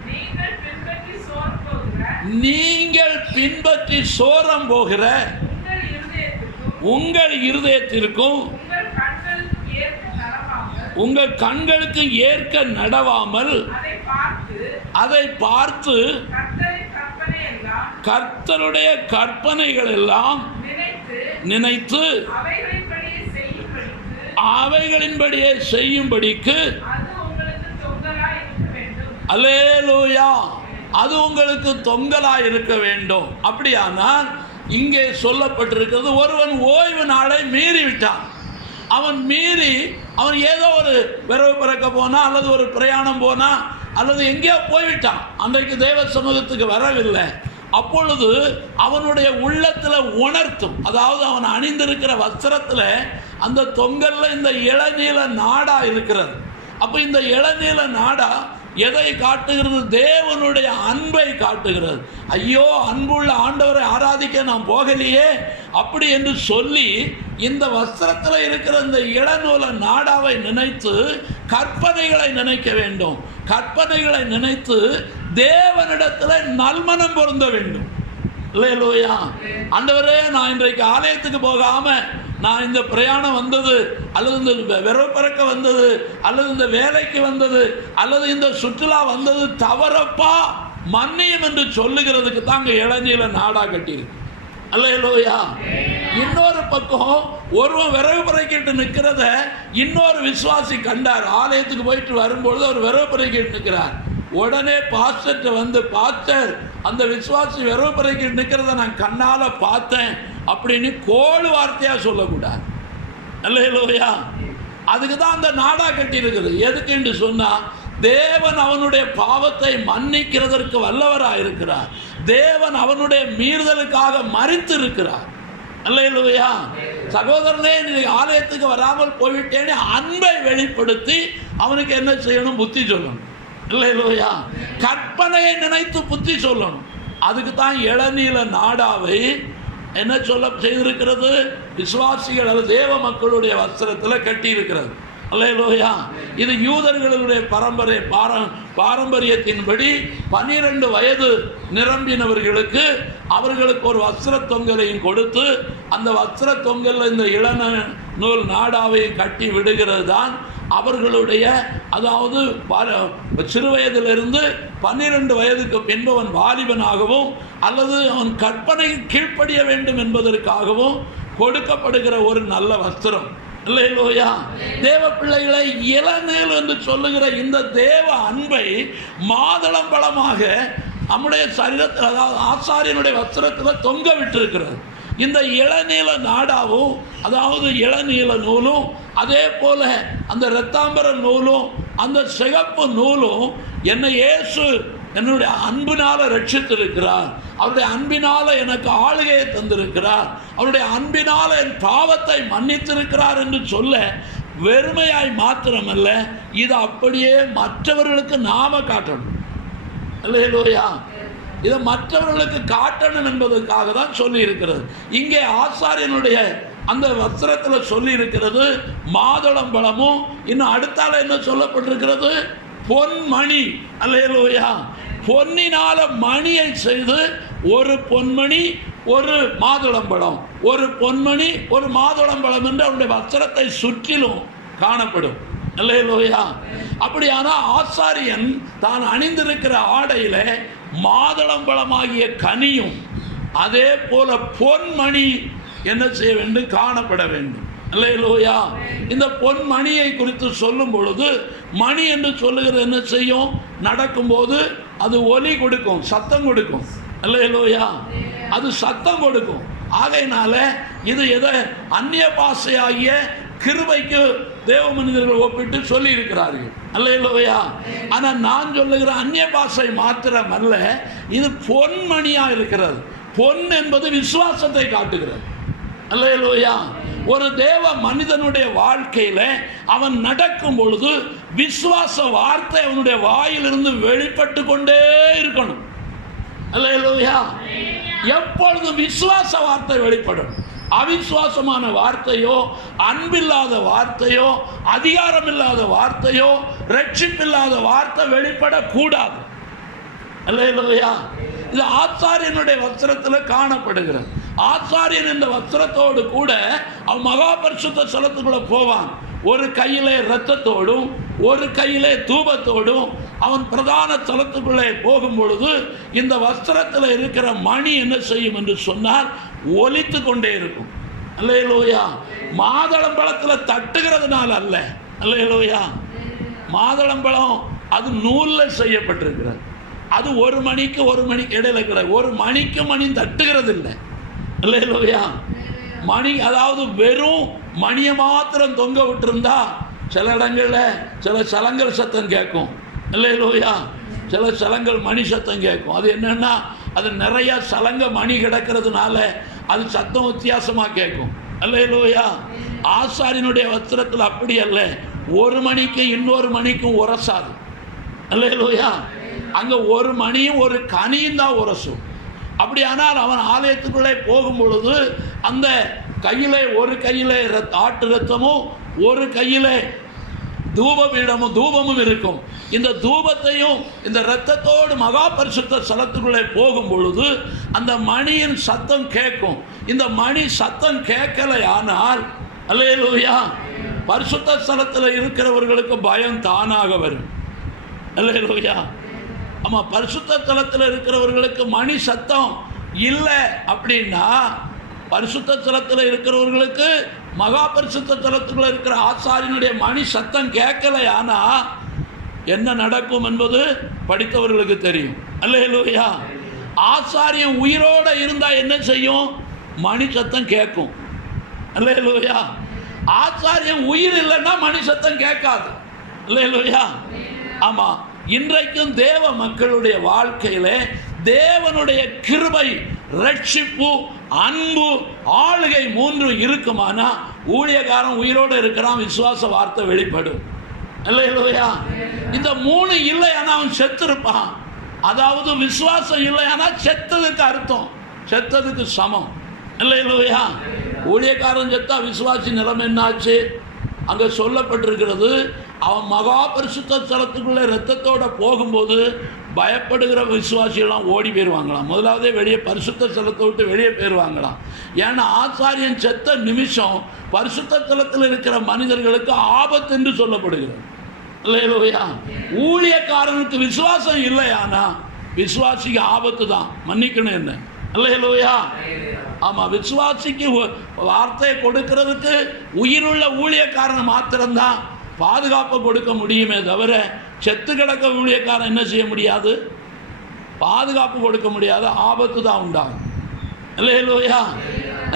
நீங்கள் பின்பற்றி சோரம் போகிற உங்கள் இருதயத்திற்கும் உங்கள் கண்களுக்கு ஏற்க நடவாமல் அதை பார்த்து கர்த்தருடைய கற்பனைகள் எல்லாம் நினைத்து அவைகளின்படியே செய்யும்படிக்கு அல்லேலூயா, அது உங்களுக்கு தொங்கலாய் இருக்க வேண்டும். அப்படியானால் இங்கே சொல்லப்பட்டிருக்கிறது, ஒருவன் ஓய்வு நாளை மீறி விட்டான். அவன் ஏதோ ஒரு விரவு பிறக்க போனா, அல்லது ஒரு பிரயாணம் போனா, அல்லது எங்கேயோ போய்விட்டான். அன்றைக்கு தேவ சமூகத்துக்கு வரவில்லை. அப்பொழுது அவனுடைய உள்ளத்தில் உணர்த்தும், அதாவது அவன் அணிந்திருக்கிற வஸ்திரத்தில் அந்த தொங்கல்ல இந்த இளநீல நாடா இருக்கிறது. அப்போ இந்த இளநீல நாடா எதை காட்டுகிறது? தேவனுடைய அன்பை காட்டுகிறது. ஐயோ, அன்புள்ள ஆண்டவரை ஆராதிக்க நாம் போகலையே அப்படி என்று சொல்லி இந்த வஸ்திரத்தில் இருக்கிற இந்த இளநூல நாடாவை நினைத்து கற்பனைகளை நினைக்க வேண்டும். கற்பனைகளை நினைத்து தேவனிடத்தில் நல்மனம் பொருந்த வேண்டும். அல்லேலூயா. ஆண்டவரே, நான் இன்றைக்கு ஆலயத்துக்கு போகாம நான் இந்த பிரயாணம் வந்தது, அல்லது இந்த விரவு பறக்க வந்தது, அல்லது இந்த வேலைக்கு வந்தது, அல்லது இந்த சுற்றுலா வந்தது தவறப்பா, மன்னியும் என்று சொல்லுகிறதுக்கு தாங்க இளநீல நாடா கட்டியிருக்கு. அல்லேலூயா. இன்னொரு பக்கம் ஒருவன் விரவு பறக்கிட்டு நிற்கிறத இன்னொரு விசுவாசி கண்டார். ஆலயத்துக்கு போயிட்டு வரும்பொழுது அவர் விரவு பறக்கிட்டு நிற்கிறார். உடனே பாஸ்டர்கிட்ட வந்து, பாஸ்டர், அந்த விசுவாசி விரவு பறக்கிட்டு நிற்கிறத நான் கண்ணால பார்த்தேன் அப்படின்னு கோள் வார்த்தையா சொல்லக்கூடாது. அல்லேலூயா. அதுக்கு தான் அந்த நாடா கட்டி இருக்குது. எதுக்கு என்று சொன்னா, தேவன் அவனுடைய பாவத்தை மன்னிக்கிறதற்கு வல்லவராக இருக்கிறார். தேவன் அவனுடைய மீறுதலுக்காக மரித்து இருக்கிறார். அல்லேலூயா. சகோதரனே, நீ ஆலயத்துக்கு வராமல் போய்விட்டேன்னு அன்பை வெளிப்படுத்தி அவனுக்கு என்ன செய்யணும்? புத்தி சொல்லணும். அல்லேலூயா. கற்பனையை நினைத்து புத்தி சொல்லணும். அதுக்கு தான் இளநீல நாடாவை என்ன சொல்ல செய்திருக்கிறது? விசுவாசிகள் அல்லது தேவ மக்களுடைய வஸ்திரத்தில் கட்டி இருக்கிறது. அல்லேலூயா. இது யூதர்களுடைய பாரம்பரியத்தின்படி 12 வயது நிரம்பினவர்களுக்கு அவர்களுக்கு ஒரு வஸ்திர தொங்கலையும் கொடுத்து அந்த வஸ்திர தொங்கல் இந்த இளநூல் நாடாவை கட்டி விடுகிறது தான் அவர்களுடைய, அதாவது சிறு வயதிலிருந்து 12 வயதுக்கு பின்பவன் வாலிபனாகவும் அல்லது அவன் கற்பனை கீழ்ப்படிய வேண்டும் என்பதற்காகவும் கொடுக்கப்படுகிற ஒரு நல்ல வஸ்திரம். அல்லேலூயா. தேவ பிள்ளைகளை, இளநீல் என்று சொல்லுகிற இந்த தேவ அன்பை மாதளம்பழமாக நம்முடைய சரீரத்தில், அதாவது ஆசாரியனுடைய வஸ்திரத்தில் தொங்க விட்டிருக்கிறது. இந்த இளநீல நாடாவும், அதாவது இளநீல நூலும், அதே போல அந்த இரத்தாம்பர நூலும் அந்த சிகப்பு நூலும் என்னை இயேசு என்னுடைய அன்பினால ரட்சித்திருக்கிறார். அவருடைய அன்பினால எனக்கு ஆளுகையை தந்திருக்கிறார். அவருடைய அன்பினால என் பாவத்தை மன்னித்திருக்கிறார் என்று சொல்ல வெறுமையாய் மாத்திரமல்ல, இது அப்படியே மற்றவர்களுக்கு நாம காட்டணும். அல்லேலூயா. இதை மற்றவர்களுக்கு காட்டணும் என்பதற்காக தான் சொல்லி இருக்கிறது. இங்கே ஆசாரியனுடைய அந்த வஸ்திரத்தில் சொல்லி இருக்கிறது மாதுளம்பழமும், இன்னும் அடுத்தால என்ன சொல்லப்பட்டிருக்கிறது? பொன்மணி. அல்லேலூயா. பொன்னினால மணியை செய்து ஒரு பொன்மணி ஒரு மாதுளம்பழம், ஒரு பொன்மணி ஒரு மாதுளம்பழம் என்று அவருடைய வஸ்திரத்தை சுற்றிலும் காணப்படும். அல்லேலூயா. அப்படியானா ஆசாரியன் தான் அணிந்திருக்கிற ஆடையில மாதளம்பழமாகிய கனியும் அதே போல பொன்மணி என்ன செய்ய வேண்டும், காணப்பட வேண்டும். அல்லேலூயா. இந்த பொன்மணியை குறித்து சொல்லும் பொழுது, மணி என்று சொல்லுகிறது என்ன செய்யும், நடக்கும்போது அது ஒலி கொடுக்கும், சத்தம் கொடுக்கும். அல்லேலூயா. அது சத்தம் கொடுக்கும். ஆகையினால இது எதை அந்நிய பாஷையாகிய கிருபைக்கு தேவ மனிதர்கள் ஒப்பிட்டு சொல்லி இருக்கிறார்கள். அல்லேலூயா. ஆனால் நான் சொல்லுகிற அந்நிய பாஷை மாத்திரம் அல்ல, இது பொன்மணியா இருக்கிறது. பொன் என்பது விசுவாசத்தை காட்டுகிறது. அல்லேலூயா. ஒரு தேவ மனிதனுடைய வாழ்க்கையில அவன் நடக்கும் பொழுது விசுவாச வார்த்தை அவனுடைய வாயிலிருந்து வெளிப்பட்டு கொண்டே இருக்கணும். அல்லேலூயா. எப்பொழுது விசுவாச வார்த்தை வெளிப்படும். அவிசுவாசமான வார்த்தையோ, அன்பில்லாத வார்த்தையோ, அதிகாரம் இல்லாத வார்த்தையோ, ரட்சிப்பில்லாத வார்த்தை வெளிப்படக்கூடாது. அல்லேலூயா. இது ஆசாரியனுடைய வஸ்திரத்தில் காணப்படுகிறது. ஆசாரியன் என்ற வஸ்திரத்தோடு கூட அவன் மகா பரிசுத்த ஸ்தலத்துக்குள்ள போவான். ஒரு கையிலே இரத்தத்தோடும் ஒரு கையிலே தூபத்தோடும் அவன் பிரதான ஸ்தலத்துக்குள்ளே போகும் பொழுது இந்த வஸ்திரத்தில் இருக்கிற மணி என்ன செய்யும் என்று சொன்னால் ஒலித்து கொண்டே இருக்கும். அல்லேலூயா. மாதளம்பழத்தில் தட்டுகிறதுனால அல்ல. அல்லேலூயா. மாதளம்பழம் அது நூலில் செய்யப்பட்டிருக்கிறது. அது ஒரு மணிக்கு இடையில கிடையாது. ஒரு மணிக்கு மணி தட்டுகிறது இல்லை. அல்லேலூயா. மணி அதாவது வெறும் மணியை மாத்திரம் தொங்க விட்டுருந்தா சில இடங்களில் சில சலங்கள் சத்தம் கேட்கும். அல்லேலூயா. சில சலங்கள் மணி சத்தம் கேட்கும். அது என்னன்னா அது நிறைய சலங்க மணி கிடக்கிறதுனால அது சத்தம் வித்தியாசமாக கேட்கும். அல்லேலூயா. ஆசாரியனுடைய வஸ்திரத்தில் அப்படி அல்ல, ஒரு மணிக்கு இன்னொரு மணிக்கும் உரசாது. அல்லேலூயா. அங்கே ஒரு மணியும் ஒரு கனியும் தான் உரசும். அப்படியானால் அவன் ஆலயத்துக்குள்ளே போகும் பொழுது அந்த கையிலே ஒரு கையிலே ஆட்டு ரத்தமும் ஒரு கையிலே தூபமும் இருக்கும். இந்த தூபத்தையும் இந்த இரத்தத்தோடு மகா பரிசுத்த ஸ்தலத்துக்குள்ளே போகும் பொழுது அந்த மணியின் சத்தம் கேட்கும். இந்த மணி சத்தம் கேட்கலை ஆனால் அல்லேலூயா பரிசுத்த ஸ்தலத்தில் இருக்கிறவர்களுக்கு பயம் தானாக வரும். அல்லேலூயா. ஆமாம், பரிசுத்த ஸ்தலத்தில் இருக்கிறவர்களுக்கு மணி சத்தம் இல்லை அப்படின்னா பரிசுத்த ஸ்தலத்தில் இருக்கிறவர்களுக்கு மகா பரிசுத்த ஸ்தலத்துக்குள்ள இருக்கிற ஆசாரியனுடைய மணி சத்தம் கேட்கலை. ஆனால் என்ன நடக்கும் என்பது படித்தவர்களுக்கு தெரியும். அல்லேலூயா. ஆசாரியம் உயிரோடு இருந்தால் என்ன செய்யும், மணி சத்தம் கேட்கும். அல்லேலூயா. ஆசாரியம் உயிர் இல்லைன்னா மணி சத்தம் கேட்காது. அல்லேலூயா. ஆமாம், இன்றைக்கும் தேவ மக்களுடைய வாழ்க்கையில தேவனுடைய கிருபை, ரட்சிப்பு, அன்பு, ஆளுகை மூன்றும் இருக்குமானா ஊழியக்காரன் உயிரோடு இருக்கிறான், விசுவாச வார்த்தை வெளிப்படும். அல்லேலூயா. இந்த மூணு இல்லையானா அவன் செத்துருப்பான். அதாவது விசுவாசம் இல்லையானா செத்ததுக்கு அர்த்தம், செத்ததுக்கு சமம். அல்லேலூயா. ஊழியக்காரன் செத்தா விசுவாசி நிலைமை என்னாச்சு? அங்கே சொல்லப்பட்டிருக்கிறது, அவன் மகா பரிசுத்த ஸ்தலத்துக்குள்ளே இரத்தத்தோடு போகும்போது பயப்படுகிற விசுவாசிகள்லாம் ஓடி போயிடுவாங்களாம். முதலாவதே வெளியே பரிசுத்த ஸ்தலத்தை விட்டு வெளியே போயிடுவாங்களாம். ஏன்னா ஆசாரியன் செத்த நிமிஷம் பரிசுத்த ஸ்தலத்தில் இருக்கிற மனிதர்களுக்கு ஆபத்து என்று சொல்லப்படுகிறது. அல்லேலூயா. ஊழியக்காரனுக்கு விசுவாசம் இல்லையானா விசுவாசிக்கு ஆபத்து தான், மன்னிக்கணும் என்ன. அல்லேலூயா. ஆமாம், விசுவாசிக்கு வார்த்தையை கொடுக்கிறதுக்கு உயிருள்ள ஊழியக்காரன் மாத்திரம்தான் பாதுகாப்பை கொடுக்க முடியுமே தவிர செத்து கிடக்க ஊழியக்காரன் என்ன செய்ய முடியாது, பாதுகாப்பு கொடுக்க முடியாது, ஆபத்து தான் உண்டாகும். அல்லேலூயா.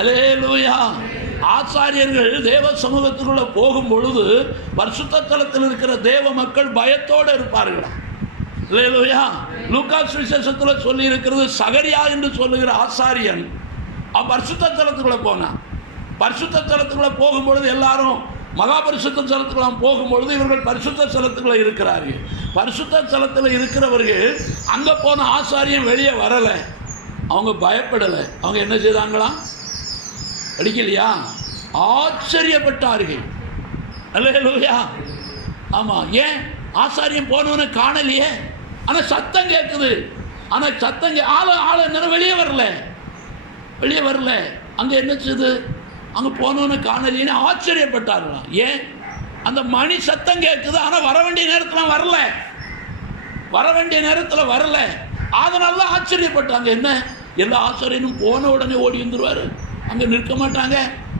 அல்லேலூயா. ஆசாரியர்கள் தேவ சமூகத்துக்குள்ள போகும் பொழுது பரிசுத்த ஸ்தலத்தில் இருக்கிற தேவ மக்கள் பயத்தோடு இருப்பார்களா. அல்லேலூயா. லூக்கா சுவிசேஷத்தில் சொல்லி இருக்கிறது, சகரியா என்று சொல்லுகிற ஆசாரியன் பரிசுத்த ஸ்தலத்துக்குள்ள போனான். பரிசுத்த ஸ்தலத்துக்குள்ள போகும்பொழுது எல்லாரும் மகா பரிசுத்த ஸ்தலத்துக்குள்ள போகும்பொழுது இவர்கள் பரிசுத்த ஸ்தலத்துக்குள்ள இருக்கிறார்கள். பரிசுத்த ஸ்தலத்தில் இருக்கிறவர்கள் அங்கே போன ஆசாரியம் வெளியே வரலை, அவங்க பயப்படலை. அவங்க என்ன செய்தாங்களாம், படிக்கலையா, ஆச்சரியப்பட்டார்கள். அல்லேலூயா. ஆமாம், ஏன் ஆசாரியம் போனவனை காணலையே, ஆனால் சத்தம் கேட்குது. ஆனால் சத்தம் ஆளை நேரம் வெளியே வரல. அங்கே என்ன செய்யுது, அங்கே போனவனை காணலையேன்னு ஆச்சரியப்பட்டார்களாம். ஏன், அந்த மணி சத்தம் கேட்குது, ஆனால் வர வேண்டிய நேரத்தில் வரல, வர வேண்டிய நேரத்தில் வரல. அதனால ஆச்சரியப்பட்டாங்க. என்ன, எல்லா ஆச்சரியனும் போன உடனே ஓடி வந்துடுவார், அங்கே நிற்க மாட்டாங்க,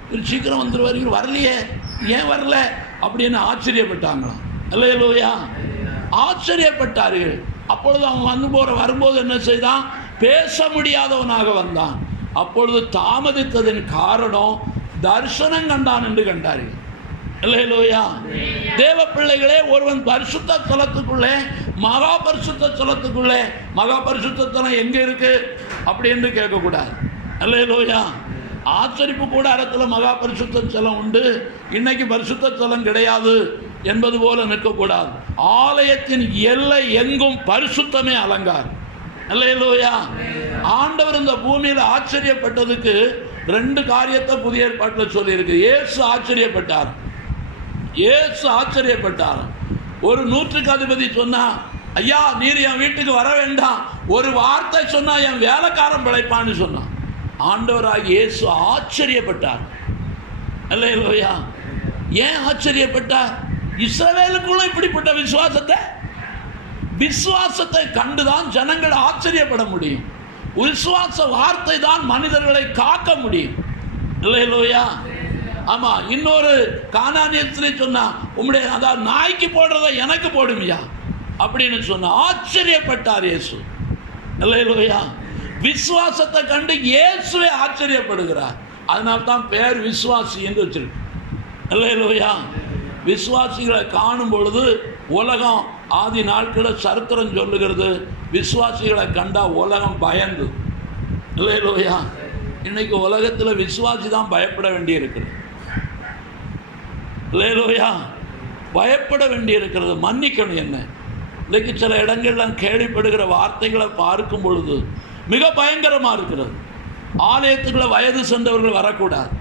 இவர் சீக்கிரம் வந்துடுவார், இவர் வரலையே, ஏன் வரல அப்படின்னு ஆச்சரியப்பட்டாங்களாம். அல்லேலூயா, ஆச்சரியப்பட்டார்கள். அப்பொழுது அவன் வரும்போது என்ன செய்தான், பேச முடியாதவனாக வந்தான். அப்பொழுது தாமதித்ததின் காரணம் தரிசனம் கண்டான் என்று கண்டார்கள். அல்லேலூயா. தேவ பிள்ளைகளே, ஒருவன் பரிசுத்த ஸ்தலத்துக்குள்ளே, மகா பரிசுத்த ஸ்தலத்துக்குள்ளே, மகா பரிசுத்த ஸ்தலம் எங்கே இருக்கு அப்படின்னு கேட்கக்கூடாது. அல்லேலூயா. ஆச்சரிப்பு கூடாரத்தில் மகா பரிசுத்த ஸ்தலம் உண்டு, இன்னைக்கு பரிசுத்த ஸ்தலம் கிடையாது என்பது போல நிற்கக்கூடாது. ஆலயத்தின் எல்லை எங்கும் பரிசுத்தமே அலங்காரம். அல்லேலூயா. ஆண்டவர் இந்த பூமியில் ஆச்சரியப்பட்டதுக்கு 2 காரியத்தை புதிய ஏற்பாட்டில் சொல்லியிருக்கு. இயேசு ஆச்சரியப்பட்டார், இயேசு ஆச்சரியப்பட்டார். ஒரு 100க்கு அதிபதி சொன்னா, ஐயா நீர் என் வீட்டுக்கு வர வேண்டாம், ஒரு வார்த்தை சொன்னா என் வேலைக்காரன் பிழைப்பான்னு சொன்னான். ஆண்டவராகிய இயேசு ஆச்சரியப்பட்டார். அல்லேலூயா. ஏன் ஆச்சரியப்பட்டார்? இஸ்ரவேலுக்குள்ள இப்படிப்பட்ட விசுவாசத்தை கண்டுதான் ஜனங்கள் ஆச்சரியப்பட முடியும். விசுவாச வார்த்தை தான் மனிதர்களை காக்க முடியும். அல்லேலூயா. ஆமா, இன்னொரு கானானிய ஸ்திரீ சொன்னா, உம்முடைய அதாவது நாய்க்கு போடுறத எனக்கு போடுமையா அப்படின்னு சொன்ன ஆச்சரியப்பட்டார் இயேசு. அல்லேலூயா. விசுவாசத்தை கண்டு இயேசுவே ஆச்சரியப்படுகிறார். அதனால தான் பேர் விசுவாசி என்று வச்சிருக்கு. அல்லேலூயா. விசுவாசிகளை காணும் பொழுது உலகம் ஆதி நாட்களில் சரித்திரம் சொல்லுகிறது, விசுவாசிகளை கண்டா உலகம் பயந்து. அல்லேலூயா. இன்னைக்கு உலகத்தில் விசுவாசி தான் பயப்பட வேண்டி இருக்கிறது. அல்லேலூயா. பயப்பட வேண்டி இருக்கிறது. மன்னிக்கணும். என்ன, இன்னைக்கு சில இடங்கள்ல கேள்விப்படுகிற வார்த்தைகளை பார்க்கும் பொழுது மிக பயங்கரமாக இருக்கிறது. ஆலயத்துக்குள்ள வயது சென்றவர்கள் வரக்கூடாது,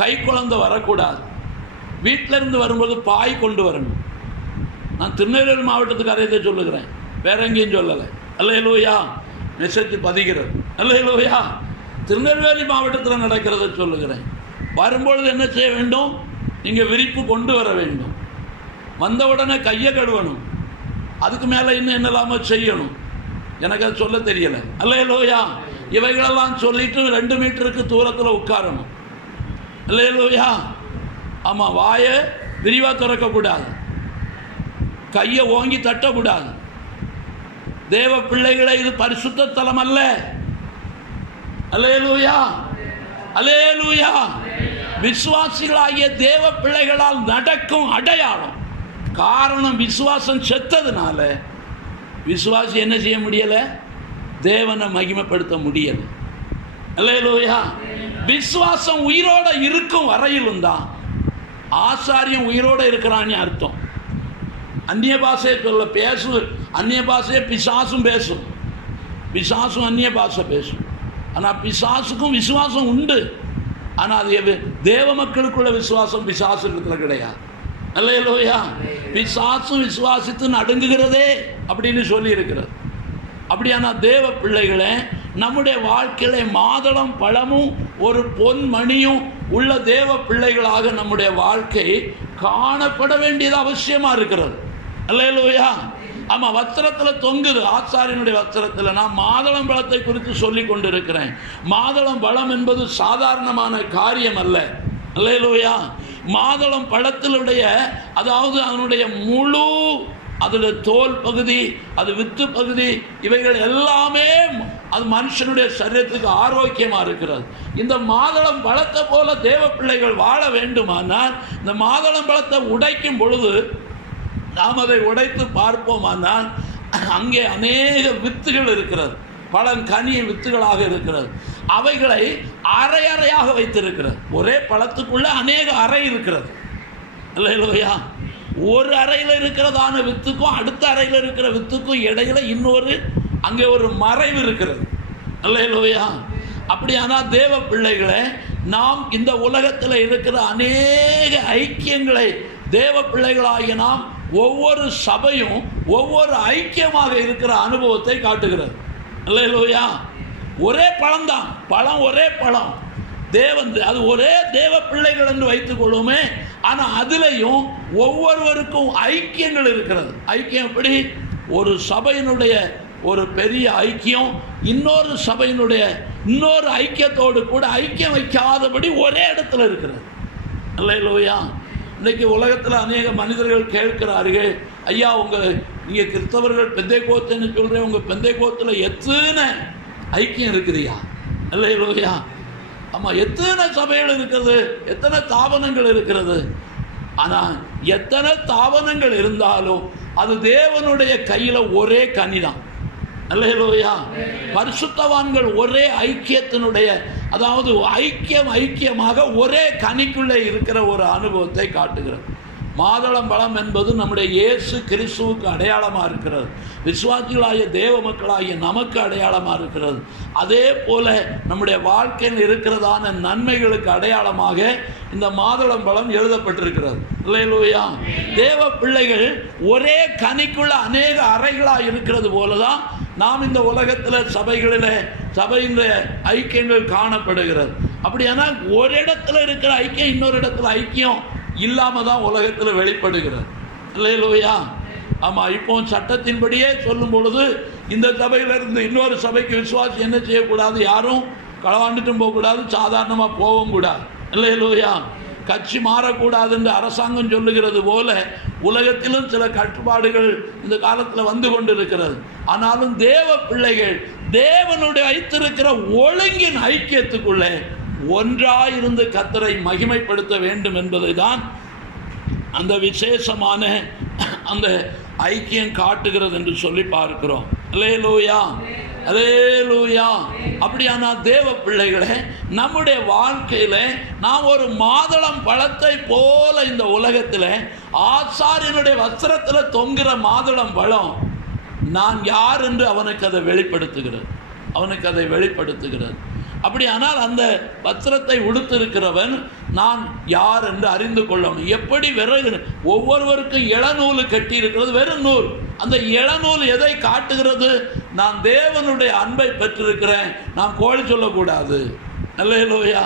கை குழந்தை வரக்கூடாது, வீட்டில் இருந்து வரும்போது பாய் கொண்டு வரணும். நான் திருநெல்வேலி மாவட்டத்துக்கு அறையத்தை சொல்லுகிறேன், வேற எங்கேயும் சொல்லலை. அல்லேலூயா. மெசேஜ் பதிகிறது. அல்லேலூயா. திருநெல்வேலி மாவட்டத்தில் நடக்கிறத சொல்லுகிறேன். வரும்பொழுது என்ன செய்ய வேண்டும், நீங்கள் விரிப்பு கொண்டு வர வேண்டும். வந்தவுடனே கையை கழுவணும், அதுக்கு மேலே இன்னும் என்னெல்லாமோ செய்யணும், எனக்கு அது சொல்ல தெரியலை. அல்லேலூயா. இவைகளெல்லாம் சொல்லிட்டு 2 மீட்டருக்கு தூரத்தில் உட்காரணும். அல்லேலூயா. ஆமாம், வாயை விரிவாக திறக்கக்கூடாது, கையை ஓங்கி தட்டக்கூடாது. தேவ பிள்ளைகளை, இது பரிசுத்த தலம் அல்ல. அல்லேலூயா. அல்லேலூயா. விசுவாசிகளாகிய தேவ பிள்ளைகளால் நடக்கும் அடையாளம். காரணம், விசுவாசம் செத்ததுனால விசுவாசி என்ன செய்ய முடியலை, தேவனை மகிமைப்படுத்த முடியலை. அல்லேலூயா. விசுவாசம் உயிரோட இருக்கும் வரையிலும் தான் ஆசாரியம் உயிரோட இருக்கிறான்னு அர்த்தம். அந்நிய பாஷையை சொல்ல பேசு, அந்நிய பாஷையை பிசாசும் பேசும், பிசாசும் அந்நிய பாஷை பேசும். ஆனால் பிசாசுக்கும் விசுவாசம் உண்டு. ஆனால் அது தேவ மக்களுக்குள்ள விசுவாசம் பிசாசுல கிடையாது. அல்லேலூயா. பிசாசும் விசுவாசித்து நடுங்குகிறதே அப்படின்னு சொல்லி இருக்கிறது. அப்படியான தேவ பிள்ளைகளை, நம்முடைய வாழ்க்கையில மாதளம் பழமும் ஒரு பொன்மணியும் உள்ள தேவ பிள்ளைகளாக நம்முடைய வாழ்க்கை காணப்பட வேண்டியது அவசியமா இருக்கிறது. அல்லேலூயா. ஆமா, வஸ்திரத்தில் தொங்குது, ஆசாரியனுடைய வஸ்திரத்தில். நான் மாதளம் பழத்தை குறித்து சொல்லி கொண்டிருக்கிறேன். மாதளம் பழம் என்பது சாதாரணமான காரியம் அல்ல. அல்லேலூயா. மாதளம் பழத்தினுடைய, அதாவது அதனுடைய முழு, அதோட தோல் பகுதி, அது வித்து பகுதி, இவைகள் எல்லாமே அது மனுஷனுடைய சரீரத்துக்கு ஆரோக்கியமாக இருக்கிறது. இந்த மாதளம் பழத்தை போல தேவ பிள்ளைகள் வாழ வேண்டுமானால், இந்த மாதளம் பழத்தை உடைக்கும் பொழுது நாம் அதை உடைத்து பார்ப்போமானால் அங்கே அநேக வித்துகள் இருக்கிறது, பழங்கனி வித்துகளாக இருக்கிறது. அவைகளை அரை அறையாக வைத்திருக்கிறது. ஒரே பழத்துக்குள்ள அநேக அறை இருக்கிறது. இல்லையா? ஒரு அறையில் இருக்கிறதான வித்துக்கும் அடுத்த அறையில் இருக்கிற வித்துக்கும் இடையில இன்னொரு, அங்கே ஒரு மறைவு இருக்கிறது. இல்லையா? அப்படியானால் தேவ பிள்ளைகளை, நாம் இந்த உலகத்தில் இருக்கிற அநேக ஐக்கியங்களை தேவ பிள்ளைகளாகிய நாம் ஒவ்வொரு சபையும் ஒவ்வொரு ஐக்கியமாக இருக்கிற அனுபவத்தை காட்டுகிறது. அல்லேலூயா. ஒரே பழம்தான், பழம் ஒரே பழம். தேவன், அது ஒரே தேவ பிள்ளைகள் என்று வைத்துக் கொள்ளுமே. ஆனால் அதுலேயும் ஒவ்வொருவருக்கும் ஐக்கியங்கள் இருக்கிறது. ஐக்கியம் எப்படி? ஒரு சபையினுடைய ஒரு பெரிய ஐக்கியம் இன்னொரு சபையினுடைய இன்னொரு ஐக்கியத்தோடு கூட ஐக்கியம் வைக்காதபடி ஒரே இடத்துல இருக்கிறது. அல்லேலூயா. இன்றைக்கு உலகத்தில் அநேக மனிதர்கள் கேட்கிறார்கள், ஐயா நீங்கள் கிறிஸ்தவர்கள் பெந்தைக்கோஸ்துன்னு சொல்கிறேன், உங்கள் பெந்தைக்கோஸ்துல எத்தனை ஐக்கியம் இருக்குதுயா? அல்லேலூயா. ஆமாம், எத்தனை சபைகள் இருக்கிறது, எத்தனை தாபனங்கள் இருக்கிறது. ஆனால் எத்தனை தாபனங்கள் இருந்தாலும் அது தேவனுடைய கையில் ஒரே கனி தான். அல்லேலூயா. பரிசுத்தவான்கள் ஒரே ஐக்கியத்தினுடைய, அதாவது ஐக்கியமாக ஒரே கனிக்குள்ளே இருக்கிற ஒரு அனுபவத்தை காட்டுகிறது. மாதளம் பழம் என்பது நம்முடைய இயேசு கிறிஸ்துவுக்கு அடையாளமாக இருக்கிறது. விசுவாசிகளாகிய தேவ மக்களாகிய நமக்கு அடையாளமாக இருக்கிறது. அதே போல நம்முடைய வாழ்க்கையில் இருக்கிறதான நன்மைகளுக்கு அடையாளமாக இந்த மாதளம் பழம் எழுதப்பட்டிருக்கிறது. அல்லேலூயா. தேவ பிள்ளைகள் ஒரே கனிக்குள்ள அநேக அறைகளாக இருக்கிறது போலதான் நாம் இந்த உலகத்தில் சபையின் ஐக்கியங்கள் காணப்படுகிறது. அப்படியானால் ஒரு இடத்துல இருக்கிற ஐக்கியம் இன்னொரு இடத்துல ஐக்கியம் இல்லாமல் தான் உலகத்தில் வெளிப்படுகிறது. அல்லேலூயா. ஆமாம், இப்போ சட்டத்தின்படியே சொல்லும் பொழுது இந்த சபையிலிருந்து இன்னொரு சபைக்கு விசுவாசி என்ன செய்யக்கூடாது? யாரும் களவாண்டுட்டும் போகக்கூடாது, சாதாரணமாக போகவும் கூடாது. அல்லேலூயா. கட்சி மாறக்கூடாது என்று அரசாங்கம் சொல்லுகிறது போல உலகத்திலும் சில கட்டுப்பாடுகள் இந்த காலத்தில் வந்து கொண்டிருக்கிறது. ஆனாலும் தேவ பிள்ளைகள் தேவனுடைய வைத்திருக்கிற ஒழுங்கின் ஐக்கியத்துக்குள்ளே ஒன்றாயிருந்து கர்த்தரை மகிமைப்படுத்த வேண்டும் என்பதை தான் அந்த விசேஷமான அந்த ஐக்கியம் காட்டுகிறது என்று சொல்லி பார்க்கிறோம். அல்லேலூயா, அல்லேலூயா. அப்படியானா தேவ பிள்ளைகளே, நம்முடைய வாழ்க்கையில நாம் ஒரு மாதளம் பழத்தை போல இந்த உலகத்தில் ஆசாரியனுடைய வஸ்திரத்தில் தொங்குகிற மாதளம் பழம் நான் யார் என்று அவனுக்கு அதை வெளிப்படுத்துகிறது. அப்படியானால் அந்த வஸ்திரத்தை உடுத்திருக்கிறவன் நான் யார் என்று அறிந்து கொள்ளணும். எப்படி ஒவ்வொருவருக்கும் இளநூல் கட்டி இருக்கிறது, வெறும் நூல். அந்த இளநூல் எதை காட்டுகிறது? நான் தேவனுடைய அன்பை பெற்றிருக்கிறேன், நான் கோழி சொல்லக்கூடாது. அல்லேலூயா.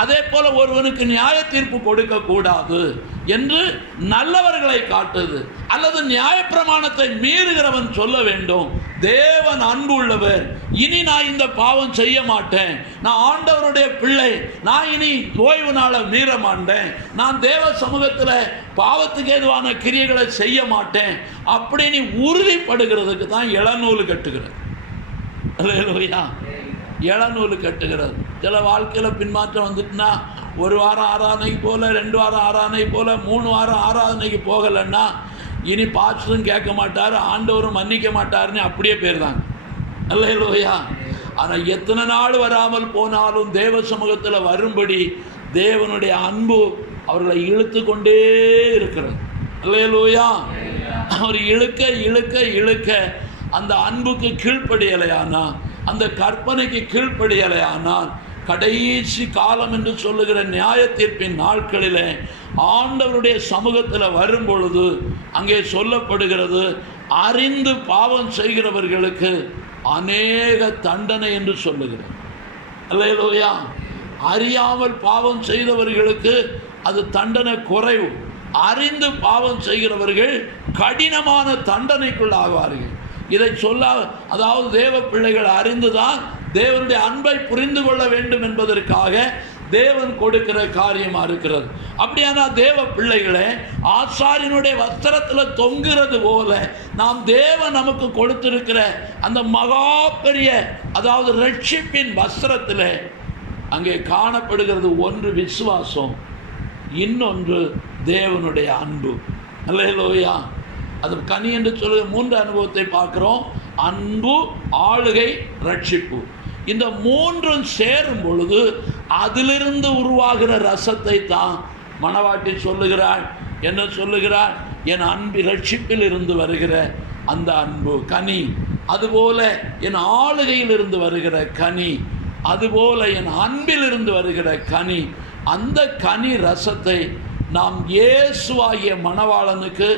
அதே போல ஒருவனுக்கு நியாய தீர்ப்பு கொடுக்க கூடாது என்று நல்லவர்களை காட்டுது. அல்லது நியாயப்பிரமாணத்தை மீறுகிறவன் சொல்ல வேண்டும், தேவன் அன்பு உள்ளவர், இனி நான் இந்த பாவம் செய்ய மாட்டேன், நான் ஆண்டவருடைய பிள்ளை, நான் இனி ஓய்வு நாளை மீற மாட்டேன், நான் தேவ சமூகத்தில் பாவத்துக்கு ஏதுவான கிரியைகளை செய்ய மாட்டேன் அப்படின்னு உறுதிப்படுகிறதுக்கு தான் இளநூல் கட்டுகிறது. அல்லேலூயா. இளநூல் கட்டுகிறது. சில வாழ்க்கையில் பின்மாற்றம் வந்துட்டுனா ஒரு வாரம் ஆராதனைக்கு போல, 2 வாரம் ஆராதனை போல, 3 வாரம் ஆராதனைக்கு போகலைன்னா இனி பாஸ்டரும் கேட்க மாட்டார், ஆண்டவரும் மன்னிக்க மாட்டார்னு அப்படியே போயிருந்தாங்க. அல்லேலூயா. ஆனால் எத்தனை நாள் வராமல் போனாலும் தேவ சமூகத்தில் வரும்படி தேவனுடைய அன்பு அவர்களை இழுத்து கொண்டே இருக்கிறது. அல்லேலூயா. அவர் இழுக்க அந்த அன்புக்கு கீழ்ப்படியலையானா, அந்த கற்பனைக்கு கீழ்ப்படியலையானால் கடைசி காலம் என்று சொல்லுகிற நியாய தீர்ப்பின் நாட்களிலே ஆண்டவருடைய சமூகத்தில் வரும் பொழுது அங்கே சொல்லப்படுகிறது, அறிந்து பாவம் செய்கிறவர்களுக்கு அநேக தண்டனை என்று சொல்லுகிறது. அல்லேலூயா. அறியாமல் பாவம் செய்தவர்களுக்கு அது தண்டனை குறைவு. அறிந்து பாவம் செய்கிறவர்கள் கடினமான தண்டனைக்குள் ஆவார்கள். இதை அதாவது தேவ பிள்ளைகள் அறிந்துதான் தேவனுடைய அன்பை புரிந்து கொள்ள வேண்டும் என்பதற்காக தேவன் கொடுக்கிற காரியமாக இருக்கிறது. அப்படியானா தேவ பிள்ளைகளே, ஆசாரியனுடைய வஸ்திரத்தில் தொங்குகிறது போல நாம் தேவன் நமக்கு கொடுத்திருக்கிற அந்த மகா பெரிய, அதாவது ரட்சிப்பின் வஸ்திரத்தில் அங்கே காணப்படுகிறது ஒன்று விசுவாசம், இன்னொன்று தேவனுடைய அன்பு. அல்லேலூயா. அது கனி என்று சொல்லுகிற 3 அனுபவத்தை பார்க்கிறோம். அன்பு, ஆளுகை, ரட்சிப்பு. இந்த 3ம் சேரும் பொழுது அதிலிருந்து உருவாகிற ரசத்தை தான் மணவாட்டி சொல்லுகிறாள். என்ன சொல்லுகிறாள்? என் அன்பு ரட்சிப்பில் இருந்து வருகிற அந்த அன்பு கனி, அதுபோல என் ஆளுகையில் இருந்து வருகிற கனி, அதுபோல என் அன்பில் இருந்து வருகிற கனி. அந்த கனி ரசத்தை நாம் இயேசுவாகிய மணவாளனுக்கு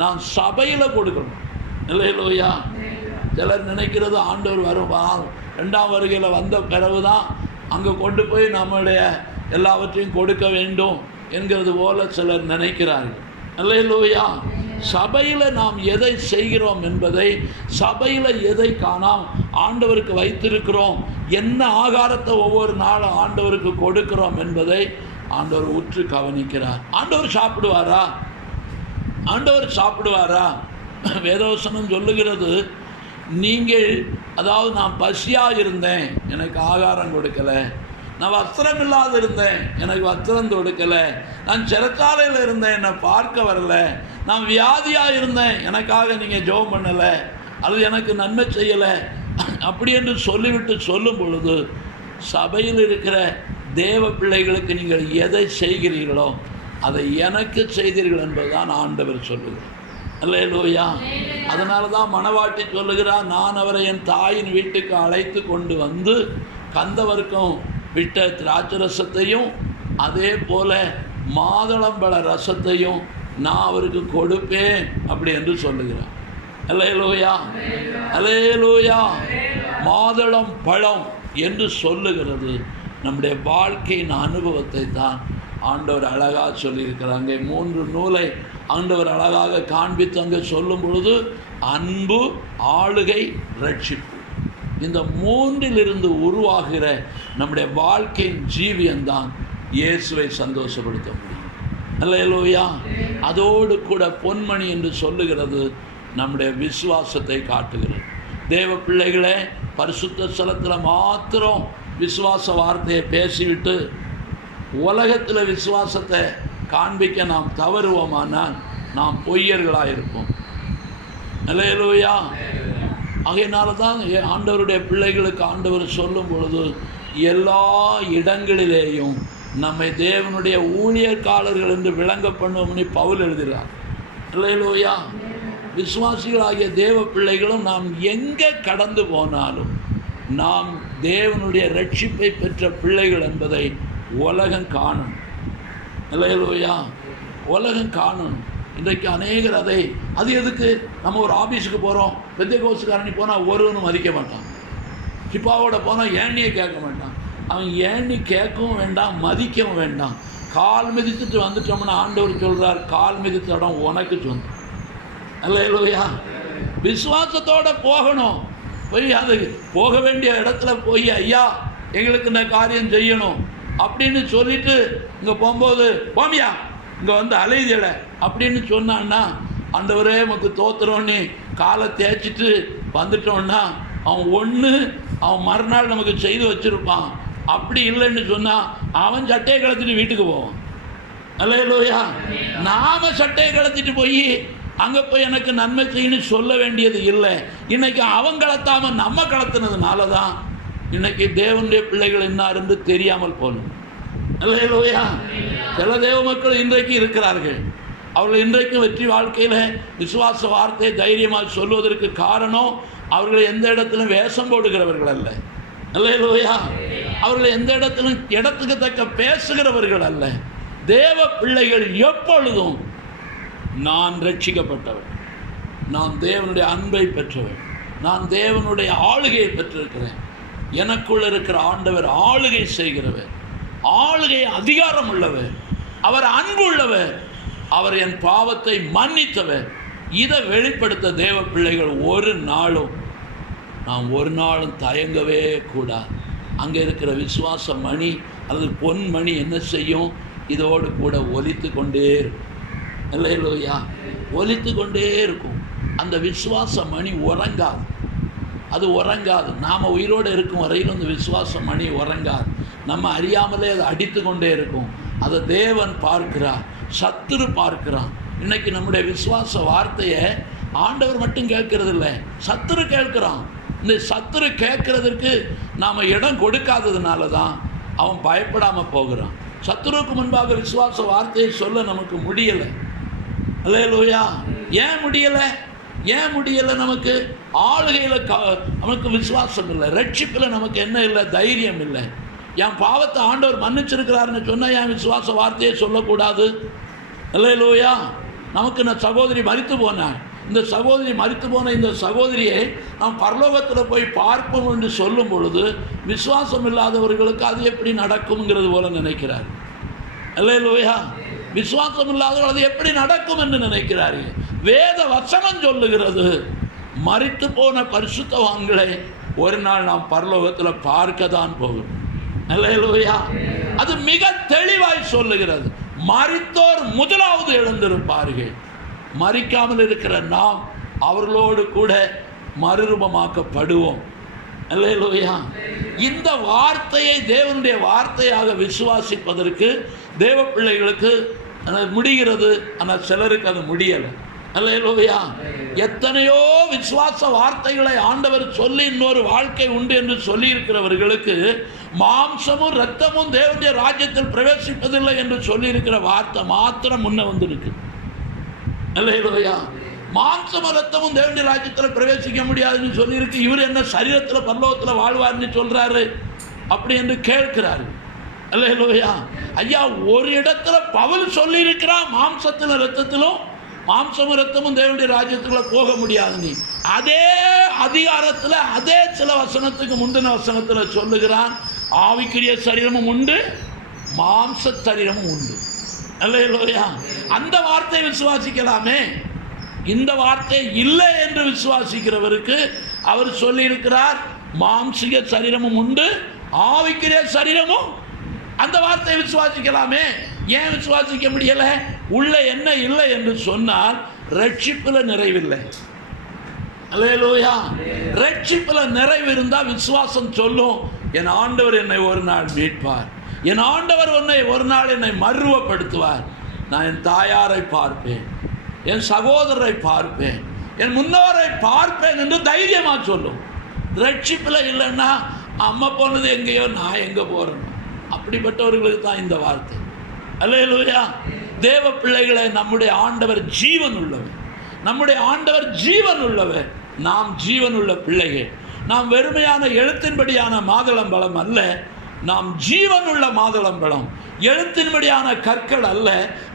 நாம் சபையில் கொடுக்கணும். இல்லையா? சிலர் நினைக்கிறது ஆண்டவர் வருவார் 2ஆம் வருகையில் வந்த பிறகுதான் அங்கே கொண்டு போய் நம்முடைய எல்லாவற்றையும் கொடுக்க வேண்டும் என்கிறது போல சிலர் நினைக்கிறார்கள். அல்லேலூயா. சபையில் நாம் எதை செய்கிறோம் என்பதை, சபையில் எதை காணாம் ஆண்டவருக்கு வைத்திருக்கிறோம், என்ன ஆகாரத்தை ஒவ்வொரு நாளும் ஆண்டவருக்கு கொடுக்கிறோம் என்பதை ஆண்டவர் உற்று கவனிக்கிறார். ஆண்டவர் சாப்பிடுவாரா? ஆண்டவர் சாப்பிடுவாரா? வேதவசனம் சொல்லுகிறது, நீங்கள் அதாவது நான் பசியாக இருந்தேன், எனக்கு ஆகாரம் கொடுக்கலை. நான் வஸ்திரம் இல்லாத இருந்தேன், எனக்கு வஸ்திரம் கொடுக்கலை. நான் சிறைச்சாலையில் இருந்தேன், என்னை பார்க்க வரல. நான் வியாதியாக இருந்தேன், எனக்காக நீங்கள் ஜெபம் பண்ணலை, அது எனக்கு நன்மை செய்யலை, அப்படி என்று சொல்லிவிட்டு சொல்லும் பொழுது, சபையில் இருக்கிற தேவ பிள்ளைகளுக்கு நீங்கள் எதை செய்கிறீர்களோ அதை எனக்கு செய்தீர்கள் என்பதுதான் ஆண்டவர் சொல்லுகிறார். அல்லேலூயா. அதனால தான் மணவாட்டி சொல்லுகிறார், நான் அவரை என் தாயின் வீட்டுக்கு அழைத்து கொண்டு வந்து கந்தவர்க்கம் விட்ட திராட்சை ரசத்தையும் அதே போல மாதுளம்பழ ரசத்தையும் நான் அவருக்கு கொடுப்பேன் அப்படி என்று சொல்லுகிறார். அல்லேலூயா, அல்லேலூயா. மாதுளம் பழம் என்று சொல்லுகிறது நம்முடைய வாழ்க்கையின் அனுபவத்தை தான் ஆண்டவர் அழகாக சொல்லியிருக்கிறார். அங்கே 3 நூலை ஆண்டவர் அழகாக காண்பித்து அங்கே சொல்லும் பொழுது, அன்பு, ஆளுகை, ரட்சிப்பு, இந்த 3லிருந்து உருவாகிற நம்முடைய வாழ்க்கையின் ஜீவியம்தான் இயேசுவை சந்தோஷப்படுத்த முடியும். அல்லேலூயா. அதோடு கூட பொன்மணி என்று சொல்லுகிறது நம்முடைய விசுவாசத்தை காட்டுகிறது. தேவ பிள்ளைகளே, பரிசுத்த ஸ்தலத்தில் மாத்திரம் விசுவாச வார்த்தையை பேசிவிட்டு உலகத்தில் விசுவாசத்தை காண்பிக்க நாம் தவறுவோமானால் நாம் பொய்யர்களாக இருப்போம். அல்லேலூயா. ஆகையினால தான் ஆண்டவருடைய பிள்ளைகளுக்கு ஆண்டவர் சொல்லும் பொழுது, எல்லா இடங்களிலேயும் நம்மை தேவனுடைய ஊழியக்காரர்கள் என்று விளங்க பண்ணுவோம்னு பவுல் எழுதுகிறார். அல்லேலூயா. விசுவாசிகளாகிய தேவ பிள்ளைகளும் நாம் எங்கே கடந்து போனாலும் நாம் தேவனுடைய ரட்சிப்பை பெற்ற பிள்ளைகள் என்பதை உலகம் காணும். அல்லேலூயா. உலகம் காணும். இன்றைக்கு அநேகர் அது எதுக்கு, நம்ம ஒரு ஆஃபீஸுக்கு போகிறோம், பெந்தேகோஸ்துக்காரனி போனால் ஒருவனும் மதிக்க மாட்டான், சிப்பாவோட போனால் ஏண்ணியை கேட்க மாட்டான். அவன் ஏண்ணி கேட்கவும் வேண்டாம், மதிக்கவும் வேண்டாம். கால் மிதித்துட்டு வந்துட்டோம்னா ஆண்டவர் சொல்கிறார், கால் மிதித்த இடம் உனக்கு சொந்தம். அல்லேலூயா. விசுவாசத்தோடு போகணும். போய் அது போக வேண்டிய இடத்துல போய், ஐயா எங்களுக்கு இந்த காரியம் செய்யணும் அப்படின்னு சொல்லிட்டு இங்கே போகும்போது, போமியா இங்கே வந்து அலைதில அப்படின்னு சொன்னான்னா, ஆண்டவரே உமக்கு தோத்துறோன்னு காலை தேய்ச்சிட்டு வந்துட்டோன்னா அவன் மறுநாள் நமக்கு செய்து வச்சுருப்பான். அப்படி இல்லைன்னு சொன்னால் அவன் சட்டையை கலத்திட்டு வீட்டுக்கு போவான். அல்லேலூயா. நாம சட்டையை கலத்திட்டு போய் அங்கே போய் எனக்கு நன்மை செய்யணும்னு சொல்ல வேண்டியது இல்லை. இன்னைக்கு அவன் கலத்தாமல் நம்ம கலத்துனதுனால தான் இன்னைக்கு தேவனுடைய பிள்ளைகள் என்ன இருந்து தெரியாமல் போகணும். அல்லேலூயா. சில தேவ மக்கள் இன்றைக்கு இருக்கிறார்கள். அவர்கள் இன்றைக்கும் வெற்றி வாழ்க்கையில் விசுவாச வார்த்தை தைரியமாக சொல்வதற்கு காரணம், அவர்கள் எந்த இடத்திலும் வேஷம் போடுகிறவர்கள் அல்ல. அல்லேலூயா. அவர்கள் எந்த இடத்திலும் இடத்துக்கு தக்க பேசுகிறவர்கள் அல்ல. தேவ பிள்ளைகள் எப்பொழுதும் நான் ரட்சிக்கப்பட்டவன், நான் தேவனுடைய அன்பை பெற்றவன், நான் தேவனுடைய ஆளுகையை பெற்றிருக்கிறேன், எனக்குள்ள இருக்கிற ஆண்டவர் ஆளுகை செய்கிறவர், ஆளுகை அதிகாரம் உள்ளவர், அவர் அன்பு உள்ளவர், அவர் என் பாவத்தை மன்னித்தவர். இதை வெளிப்படுத்த தேவ பிள்ளைகள் நாம் ஒரு நாளும் தயங்கவே கூடாது. அங்கே இருக்கிற விசுவாச மணி அல்லது பொன்மணி என்ன செய்யும், இதோடு கூட ஒலித்து கொண்டே இருக்கும். அல்லேலூயா. ஒலித்து கொண்டே இருக்கும். அந்த விசுவாச மணி உறங்காது, அது உறங்காது. நாம் உயிரோடு இருக்கும் வரையிலும் அந்த விசுவாச மணி உறங்காது. நம்ம அறியாமலே அதை அடித்து கொண்டே இருக்கும். அதை தேவன் பார்க்கிறார், சத்துரு பார்க்கிறான். இன்னைக்கு நம்முடைய விசுவாச வார்த்தையை ஆண்டவர் மட்டும் கேட்கறது இல்லை, சத்துரு கேட்கிறான். இந்த சத்துரு கேட்கறதற்கு நாம் இடம் கொடுக்காததுனால தான் அவன் பயப்படாமல் போகிறான். சத்துருக்கு முன்பாக விசுவாச வார்த்தையை சொல்ல நமக்கு முடியலை. அல்லேலூயா. ஏன் முடியலை? நமக்கு ஆளுகையில் நமக்கு விசுவாசம் இல்லை, ரட்சிப்பில் நமக்கு என்ன இல்லை, தைரியம் இல்லை. என் பாவத்தை ஆண்டவர் மன்னிச்சிருக்கிறாருன்னு சொன்னால் என் விசுவாச வார்த்தையை சொல்லக்கூடாது. அல்லேலூயா. நமக்கு நான் சகோதரி மரித்து போனேன், இந்த சகோதரி மரித்து போன இந்த சகோதரியை நாம் பரலோகத்தில் போய் பார்ப்போம் என்று சொல்லும் பொழுது விசுவாசம் இல்லாதவர்களுக்கு அது எப்படி நடக்கும்ங்கிறது போல நினைக்கிறார். அல்லேலூயா. விசுவாசம் இல்லாதவர்கள் அது எப்படி நடக்கும் என்று நினைக்கிறார்கள். வேத வசனம் சொல்லுகிறது, மரித்து போன பரிசுத்தவான்களை ஒரு நாள் நாம் பரலோகத்தில் பார்க்க தான் போகிறோம். அல்லேலூயா. அது மிக தெளிவாய் சொல்லுகிறது. மரித்தோர் முதலாவது எழுந்திருப்பார்கள். மரிக்காமல் இருக்கிற நாம் அவர்களோடு கூட மறுரூபமாக்கப்படுவோம். அல்லேலூயா. இந்த வார்த்தையை தேவனுடைய வார்த்தையாக விசுவாசிப்பதற்கு தேவ பிள்ளைகளுக்கு முடிகிறது, ஆனால் சிலருக்கு அது முடியலை. அல்லேலூயா. எத்தனையோ விசுவாச வார்த்தைகளை ஆண்டவர் சொல்லி இன்னொரு வாழ்க்கை உண்டு என்று சொல்லி இருக்கிறவர்களுக்கு மாம்சமும் இரத்தமும் தேவனுடைய ராஜ்யத்தில் பிரவேசிப்பதில்லை என்று சொல்லி இருக்கிற வார்த்தை மாத்திரம் முன்ன வந்திருக்கு. அல்லேலூயா. மாம்சமும் இரத்தமும் தேவனுடைய ராஜ்யத்தில் பிரவேசிக்க முடியாதுன்னு சொல்லியிருக்கு. இவர் என்ன சரீரத்தில் பரலோகத்தில் வாழ்வார்னு சொல்றாரு அப்படி என்று கேட்கிறாரு. அல்லேலூயா. ஐயா, ஒரு இடத்துல பவுல் சொல்லி இருக்கிறான், மாம்சத்திலும் இரத்தத்திலும் மாம்சமும் இரத்தமும் தேவனுடைய ராஜ்யத்துக்குள்ள போக முடியாது. நீ அதே அதிகாரத்தில் அதே சில வசனத்துக்கு முந்தின வசனத்தில் சொல்லுகிறான், ஆவிக்குரிய சரீரமும் உண்டு, மாம்ச சரீரமும் உண்டு. அல்லேலூயா. அந்த வார்த்தையை விசுவாசிக்கலாமே. இந்த வார்த்தை இல்லை என்று விசுவாசிக்கிறவருக்கு அவர் சொல்லி இருக்கிறார், மாம்சிக சரீரமும் உண்டு, ஆவிக்குரிய சரீரமும். அந்த வார்த்தையை விசுவாசிக்கலாமே. ஏன் விசுவாசிக்க முடியல? உள்ள என்ன இல்லை என்று சொன்னால் ரட்சிப்பில் நிறைவில்லை. அல்லேலூயா. ரட்சிப்பில் நிறைவு இருந்தால் விசுவாசம் சொல்லும், என் ஆண்டவர் என்னை ஒரு நாள் மீட்பார், என் ஆண்டவர் ஒரு நாள் என்னை மறுரூபப்படுத்துவார், நான் என் தாயாரை பார்ப்பேன், என் சகோதரரை பார்ப்பேன், என் முன்னோரை பார்ப்பேன் என்று தைரியமாக சொல்லும். ரட்சிப்பில் இல்லைன்னா அம்மா போனது எங்கேயோ, நான் எங்கே போகிறேன், அப்படிப்பட்டவர்களுக்கு தான் இந்த வார்த்தை. அல்லேலூயா. தேவ பிள்ளைகளை, நம்முடைய ஆண்டவர் ஜீவன் உள்ளவர், நம்முடைய ஆண்டவர் ஜீவன் உள்ளவர். நாம் ஜீவன் உள்ள பிள்ளைகள். நாம் வெறுமையான எழுத்தின்படியான மாதுளம்பழம் அல்ல, நாம் ஜீவன் உள்ள மாதுளம்பழம். எழுத்தின்படியான கற்கள் அல்ல,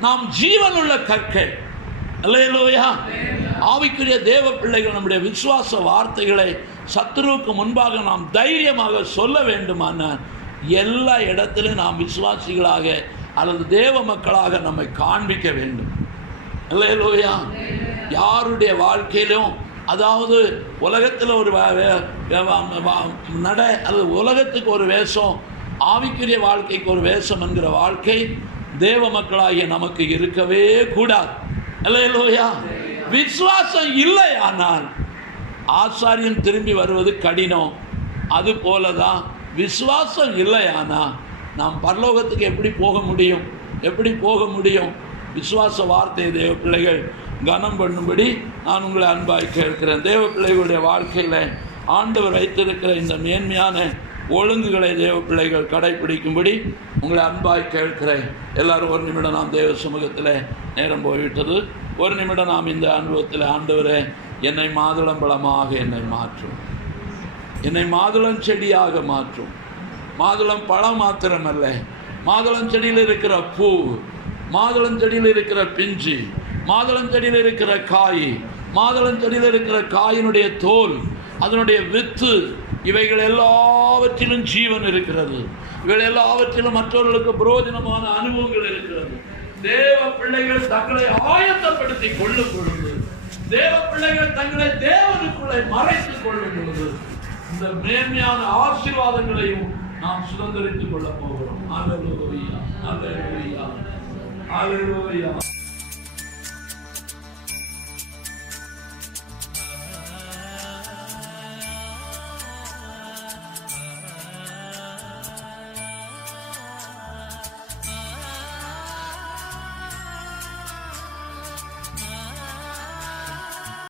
நாம் ஜீவன் உள்ள கற்கள். அல்லேலூயா. ஆவிக்குரிய தேவ பிள்ளைகள் நம்முடைய விசுவாச வார்த்தைகளை சத்துருவுக்கு முன்பாக நாம் தைரியமாக சொல்ல வேண்டுமானால் எல்லா இடத்திலும் நாம் விசுவாசிகளாக அல்லது தேவ மக்களாக நம்மை காண்பிக்க வேண்டும். அல்லேலூயா. யாருடைய வாழ்க்கையிலும், அதாவது உலகத்தில் ஒரு நட அல்லது உலகத்துக்கு ஒரு வேஷம், ஆவிக்குரிய வாழ்க்கைக்கு ஒரு வேஷம் என்கிற வாழ்க்கை தேவ மக்களாகிய நமக்கு இருக்கவே கூடாது. அல்லேலூயா. விசுவாசம் இல்லை ஆனால் ஆசாரியன் திரும்பி வருவது கடினம். அது போல தான் விசுவாசம் இல்லையானா நாம் பரலோகத்துக்கு எப்படி போக முடியும்? எப்படி போக முடியும்? விசுவாச வார்த்தையை தேவ பிள்ளைகள் கனம் பண்ணும்படி நான் உங்களை அன்பாய் கேட்கிறேன். தேவ பிள்ளைகளுடைய வாழ்க்கையில் ஆண்டவர் வைத்திருக்கிற இந்த மேன்மையான ஒழுங்குகளை தேவ பிள்ளைகள் கடைபிடிக்கும்படி உங்களை அன்பாய் கேட்கிறேன். எல்லாரும் ஒரு நிமிடம் நாம் தேவ சமூகத்தில், நேரம் போய்விட்டது, ஒரு நிமிடம் நாம் இந்த அனுபவத்தில், ஆண்டவரே என்னை மாதுளம்பழமாக என்னை மாற்றும், என்னை மாதுளம் செடியாக மாற்றும். மாதுளம் பழம் மாத்திரமல்ல, மாதுளம் செடியில் இருக்கிற பூ, மாதுளம் செடியில் இருக்கிற பிஞ்சு, மாதுளம் செடியில் இருக்கிற காய், மாதுளம் செடியில் இருக்கிற காயினுடைய தோல், அதனுடைய வித்து, இவைகள் எல்லாவற்றிலும் ஜீவன் இருக்கிறது. இவைகள் எல்லாவற்றிலும் மற்றவர்களுக்கு பிரயோஜனமான அனுபவங்கள் இருக்கிறது. தேவ பிள்ளைகள் தங்களை ஆயத்தப்படுத்திக் கொள்ளும் பொழுது, தேவ பிள்ளைகள் தங்களை தேவனுக்குள்ளே மறைத்துக் கொள்ளும் பொழுது இந்த மேன்மையான ஆசீர்வாதங்களையும் நாம் சுதந்திரித்துக் கொள்ள போகிறோம். அல்லேலூயா, அல்லேலூயா, அல்லேலூயா.